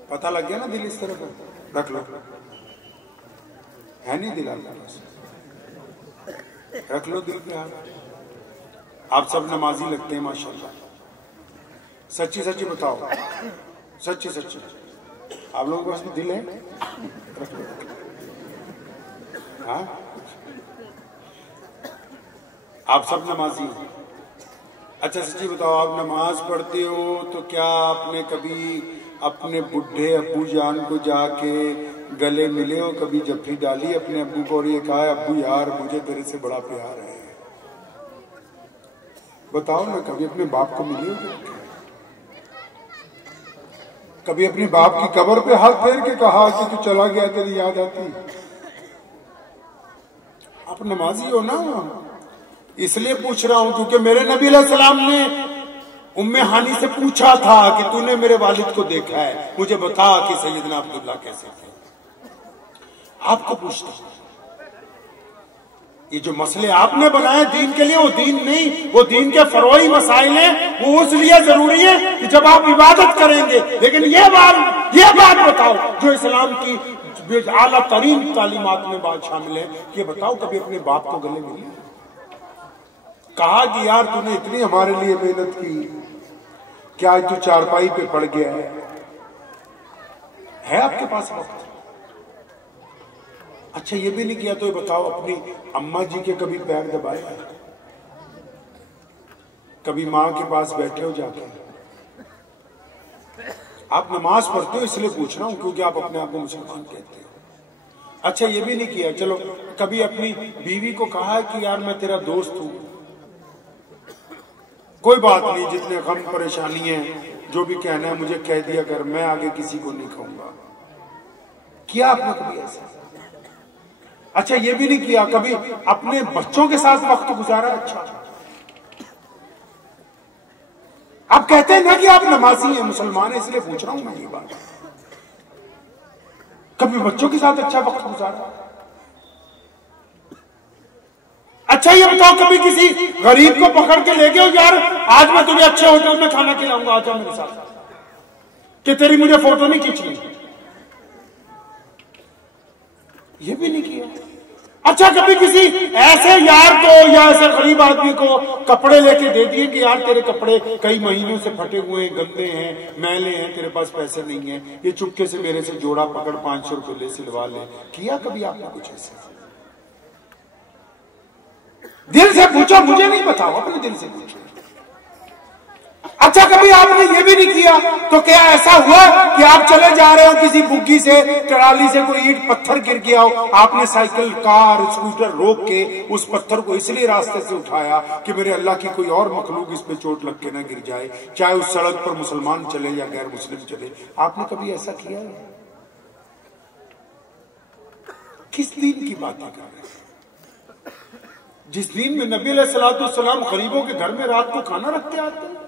پتہ لگ گیا نا دل اس طرح رکھ لو. ہے نہیں دل آپ کے پاس؟ رکھ لو دل پہ ہاتھ. آپ سب نمازی لگتے ہیں ماشاءاللہ. سچی سچی بتاؤ، سچی سچی آپ لوگوں کے پاس بھی دل ہے؟ رکھ لو. ہاں آپ سب نمازی ہیں. اچھا سچی بتاؤ، آپ نماز پڑھتے ہو تو کیا آپ نے کبھی اپنے بڈھے ابو جان کو جا کے گلے ملے ہو، کبھی جفی ڈالی اپنے ابو کو اور یہ کہا ابو یار مجھے تیرے سے بڑا پیار ہے؟ بتاؤ نا. کبھی اپنے باپ کو ملی ہو؟ کبھی اپنے باپ کی قبر پہ ہاتھ پھیر کے کہا کہ تو چلا گیا تیری یاد آتی؟ آپ نمازی ہو نا. اس لیے پوچھ رہا ہوں کیونکہ میرے نبی علیہ السلام نے ام ہانی سے پوچھا تھا کہ تو نے میرے والد کو دیکھا ہے، مجھے بتا کہ سیدنا عبداللہ کیسے تھے. آپ کو پوچھتا ہوں. یہ جو مسئلے آپ نے بنائے دین کے لیے وہ دین نہیں، وہ دین کے فروعی مسائل ہیں. وہ اس لیے ضروری ہے کہ جب آپ عبادت کریں گے. لیکن یہ بات بتاؤ جو اسلام کی اعلیٰ ترین تعلیمات میں بات شامل ہے، یہ بتاؤ کبھی اپنے باپ کو گلے ملی؟ کہا کہ یار تو نے اتنی ہمارے لیے محنت کی، کیا تو چارپائی پہ پڑ گیا ہے آپ کے پاس وقت؟ اچھا یہ بھی نہیں کیا تو یہ بتاؤ اپنی اماں جی کے کبھی پیر دبائے؟ کبھی ماں کے پاس بیٹھے ہو جا کے؟ آپ نماز پڑھتے ہو اس لیے پوچھ رہا ہوں کیونکہ آپ اپنے آپ کو مسلمان کہتے ہیں. اچھا یہ بھی نہیں کیا چلو کبھی اپنی بیوی کو کہا ہے کہ یار میں تیرا دوست ہوں، کوئی بات نہیں، جتنے غم پریشانی ہیں جو بھی کہنا ہے مجھے کہہ دیا کر، میں آگے کسی کو نہیں کہوں گا؟ کیا آپ نے کبھی ایسا؟ اچھا یہ بھی نہیں کیا کبھی اپنے بچوں کے ساتھ وقت گزارا؟ اچھا آپ کہتے ہیں نا کہ آپ نمازی ہیں، مسلمان ہیں، اس لیے پوچھ رہا ہوں میں یہ بات. کبھی بچوں کے ساتھ اچھا وقت گزارا؟ اچھا یہ بتاؤ کبھی کسی غریب کو پکڑ کے لے گئے ہو یار آج میں تمہیں اچھے ہوٹل میں کھانا کھلاؤں گا، آجا میرے ساتھ، کہ تیری مجھے فوٹو نہیں کھینچنی؟ یہ بھی نہیں کیا. اچھا کبھی کسی ایسے یار کو یا ایسے غریب آدمی کو کپڑے لے کے دے دیے کہ یار تیرے کپڑے کئی مہینوں سے پھٹے ہوئے ہیں، گندے ہیں، میلے ہیں، تیرے پاس پیسے نہیں ہیں، یہ چپکے سے میرے سے جوڑا پکڑ 500 روپے لے سلوا لے؟ کیا کبھی آپ نے کچھ ایسے؟ دل سے پوچھو، مجھے نہیں بتاؤ، اپنے دل سے پوچھو. اچھا کبھی آپ نے یہ بھی نہیں کیا تو کیا ایسا ہوا کہ آپ چلے جا رہے ہو کسی بگی سے ٹرالی سے کوئی اینٹ پتھر گر گیا ہو، آپ نے سائیکل کار اسکوٹر روک کے اس پتھر کو اس لیے راستے سے اٹھایا کہ میرے اللہ کی کوئی اور مخلوق اس پہ چوٹ لگ کے نہ گر جائے، چاہے اس سڑک پر مسلمان چلے یا غیر مسلم چلے؟ آپ نے کبھی ایسا کیا ہے؟ کس دین کی باتیں کر رہے ہیں؟ جس دین میں نبی علیہ الصلوۃ والسلام غریبوں کے گھر میں رات کو کھانا رکھ کے آتے ہیں،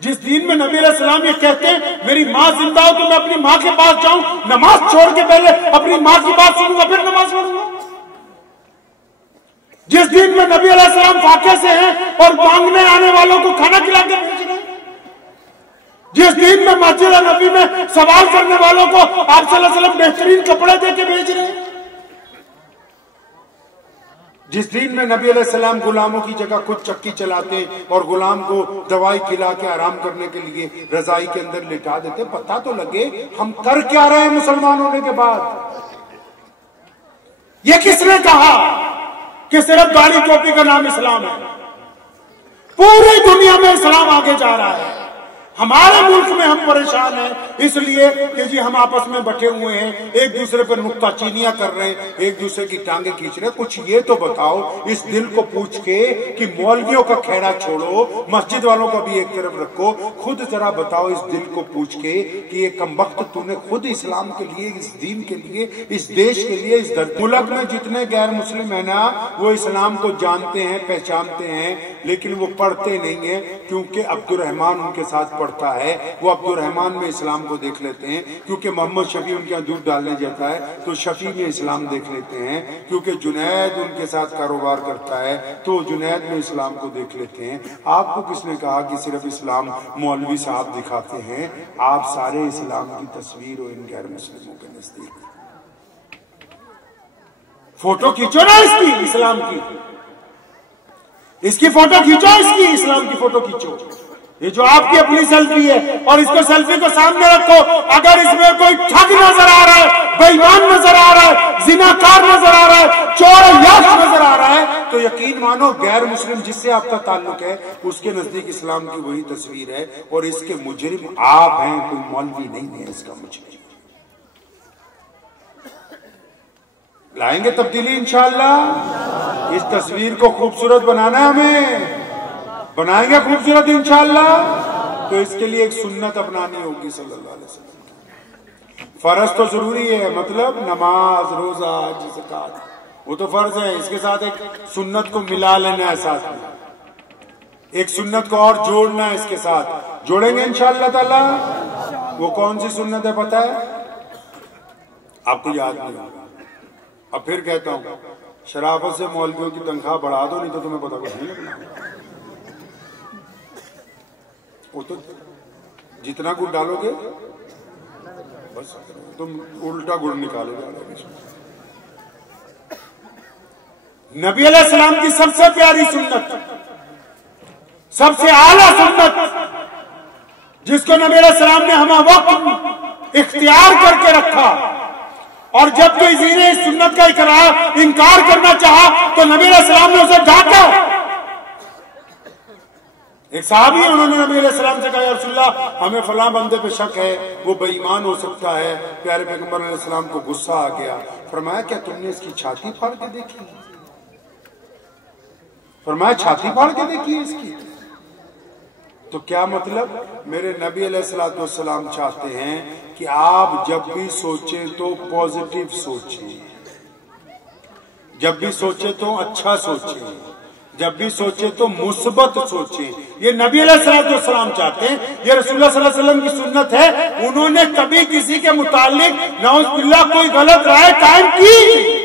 جس دین میں نبی علیہ السلام یہ کہتے ہیں میری ماں زندہ ہو تو میں اپنی ماں کے پاس جاؤں، نماز چھوڑ کے پہلے اپنی ماں کی بات سنوں گا پھر نماز پڑھوں گا، جس دین میں نبی علیہ السلام فاقے سے ہیں اور مانگنے آنے والوں کو کھانا کھلا کے بھیج رہے ہیں، جس دین میں مسجد نبی میں سوال کرنے والوں کو آپ صلی اللہ علیہ وسلم بہترین کپڑے دے کے بھیج رہے ہیں، جس دین میں نبی علیہ السلام غلاموں کی جگہ خود چکی چلاتے اور غلام کو دوائی کھلا کے آرام کرنے کے لیے رضائی کے اندر لٹا دیتے، پتہ تو لگے ہم کر کیا رہے ہیں مسلمان ہونے کے بعد۔ یہ کس نے کہا کہ صرف داڑھی ٹوپی کا نام اسلام ہے؟ پوری دنیا میں اسلام آگے جا رہا ہے، ہمارے ملک میں ہم پریشان ہیں اس لیے کہ جی ہم آپس میں بٹے ہوئے ہیں، ایک دوسرے پر نکتہ چینیاں کر رہے ہیں، ایک دوسرے کی ٹانگیں کھینچ رہے ہیں۔ کچھ یہ تو بتاؤ اس دل کو پوچھ کے کہ مولویوں کا کھیڑا چھوڑو، مسجد والوں کا بھی ایک طرف رکھو، خود ذرا بتاؤ اس دل کو پوچھ کے کہ یہ کمبخت تو نے خود اسلام کے لیے، اس دین کے لیے، اس دیش کے لیے، اس ملک میں جتنے غیر مسلم ہیں نا وہ اسلام کو جانتے ہیں، پہچانتے ہیں، لیکن وہ پڑھتے نہیں ہیں، کیونکہ عبد الرحمان ان کے ساتھ پڑھتا ہے، وہ عبد الرحمان میں اسلام کو دیکھ لیتے ہیں، کیونکہ محمد شفیع ان کے یہاں دودھ ڈالنے جاتا ہے تو شفیع میں اسلام دیکھ لیتے ہیں، کیونکہ جنید ان کے ساتھ کاروبار کرتا ہے تو جنید میں اسلام کو دیکھ لیتے ہیں۔ آپ کو کس نے کہا کہ صرف اسلام مولوی صاحب دکھاتے ہیں؟ آپ سارے اسلام کی تصویر ہو ان غیر مسلموں کے نزدیک۔ فوٹو کھینچو نا اس کی، اسلام کی، اس کی فوٹو کھینچو، اس کی اسلام کی فوٹو کھینچو۔ یہ جو آپ کی اپنی سیلفی ہے اور اس کو سیلفی کو سامنے رکھو، اگر اس میں کوئی ٹھگ نظر آ رہا ہے، بے ایمان نظر آ رہا ہے، زناکار نظر آ رہا ہے، چور یاش نظر آ رہا ہے، تو یقین مانو غیر مسلم جس سے آپ کا تعلق ہے اس کے نزدیک اسلام کی وہی تصویر ہے، اور اس کے مجرم آپ ہیں، کوئی مولوی نہیں ہے اس کا مجرم۔ لائیں گے تبدیلی انشاءاللہ، اس تصویر کو خوبصورت بنانا ہے، ہمیں بنائیں گے خوبصورت انشاءاللہ، تو اس کے لیے ایک سنت اپنانی ہوگی صلی اللہ علیہ وسلم۔ فرض تو ضروری ہے، مطلب نماز، روزہ، حج، زکات، وہ تو فرض ہے، اس کے ساتھ ایک سنت کو ملا لینا ہے، ساتھ میں ایک سنت کو اور جوڑنا ہے، اس کے ساتھ جوڑیں گے انشاءاللہ تعالی۔ وہ کون سی سنت ہے پتہ ہے آپ کو؟ یاد نہیں ہوگا، اب پھر کہتا ہوں، شرافت سے مولویوں کی تنخواہ بڑھا دو، نہیں تو تمہیں پتہ کچھ نہیں لگنا۔ وہ تو جتنا گڑ ڈالو گے بس تم الٹا گڑ نکالے جا رہے۔ نبی علیہ السلام کی سب سے پیاری سنت، سب سے اعلیٰ سنت، جس کو نبی علیہ السلام نے ہمہ وقت اختیار کر کے رکھا، اور جب کوئی زیر اس سنت کا انکار کرنا چاہا تو نبی علیہ السلام نے اسے ڈانٹا۔ ایک صحابی، انہوں نے نبی علیہ السلام سے کہا یا رسول اللہ ہمیں فلاں بندے پہ شک ہے، وہ بے ایمان ہو سکتا ہے۔ پیارے پیغمبر علیہ السلام کو غصہ آ گیا، فرمایا کیا تم نے اس کی چھاتی پھاڑ کے دیکھی؟ فرمایا چھاتی پھاڑ کے دیکھی اس کی؟ تو کیا مطلب؟ میرے نبی علیہ السلام چاہتے ہیں کہ آپ جب بھی سوچیں تو پوزیٹیو سوچیں، جب بھی سوچیں تو اچھا سوچیں، جب بھی سوچے تو مثبت سوچیں۔ یہ نبی علیہ السلام چاہتے ہیں، یہ رسول اللہ صلی اللہ علیہ وسلم کی سنت ہے۔ انہوں نے کبھی کسی کے متعلق نعوذ باللہ کوئی غلط رائے قائم کی۔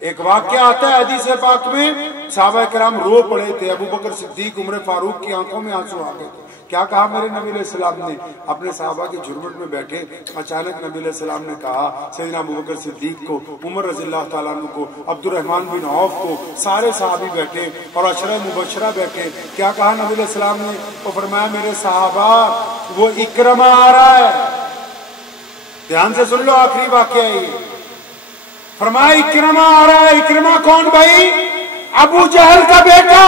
ایک واقعہ آتا ہے حدیث پاک میں، صحابہ کرام رو پڑے تھے، ابو بکر صدیق، عمر فاروق کی آنکھوں میں آنسو آ گئے تھے۔ کیا کہا میرے نبی علیہ السلام نے؟ اپنے صحابہ کے جھرمٹ میں بیٹھے، اچانک نبی علیہ السلام نے کہا سیدنا ابو بکر صدیق کو، عمر رضی اللہ تعالیٰ عنہ کو، عبد الرحمن بن عوف کو، سارے صحابی بیٹھے اور عشرہ مبشرہ بیٹھے، کیا کہا نبی علیہ السلام نے؟ وہ فرمایا میرے صحابہ وہ اکرمہ آ رہا ہے، دھیان سے سن لو، آخری واقعہ ہے یہ۔ فرمایا اکرمہ آ رہا ہے۔ اکرمہ کون بھائی؟ ابو جہل کا بیٹا۔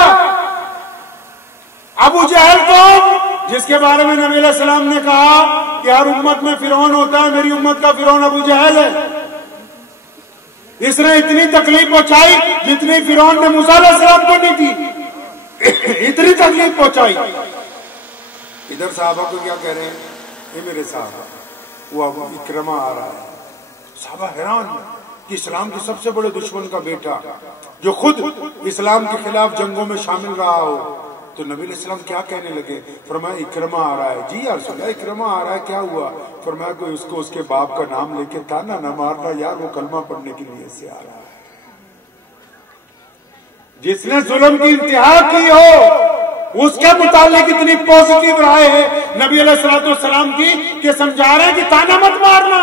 ابو جہل کون؟ جس کے بارے میں نبی علیہ السلام نے کہا کہ ہر امت میں فرعون ہوتا ہے، میری امت کا فرعون ابو جہل ہے۔ اس نے اتنی تکلیف پہنچائی جتنی فرعون نے موسیٰ علیہ السلام کو نہیں دی، اتنی تکلیف پہنچائی۔ ادھر صحابہ کو کیا کہہ رہے ہیں؟ یہ میرے صحابہ، وہ ابو اکرمہ آ رہا ہے۔ صحابہ حیران کہ اسلام کے سب سے بڑے دشمن کا بیٹا جو خود اسلام کے خلاف جنگوں میں شامل رہا ہو، تو نبی علیہ السلام کیا کہنے لگے؟ فرمایا اکرمہ آ رہا ہے۔ جی یا رسول اللہ اکرمہ آ رہا ہے، کیا ہوا؟ فرمایا کوئی اس کو اس کے باپ کا نام لے کے تانا نہ مارنا، یار وہ کلمہ پڑھنے کی نیت سے آ رہا ہے۔ جس نے ظلم کی انتہا کی ہو اس کے متعلق اتنی پوزیٹیو رائے ہے نبی علیہ السلام کی کہ سمجھا رہے ہیں کہ تانا مت مارنا،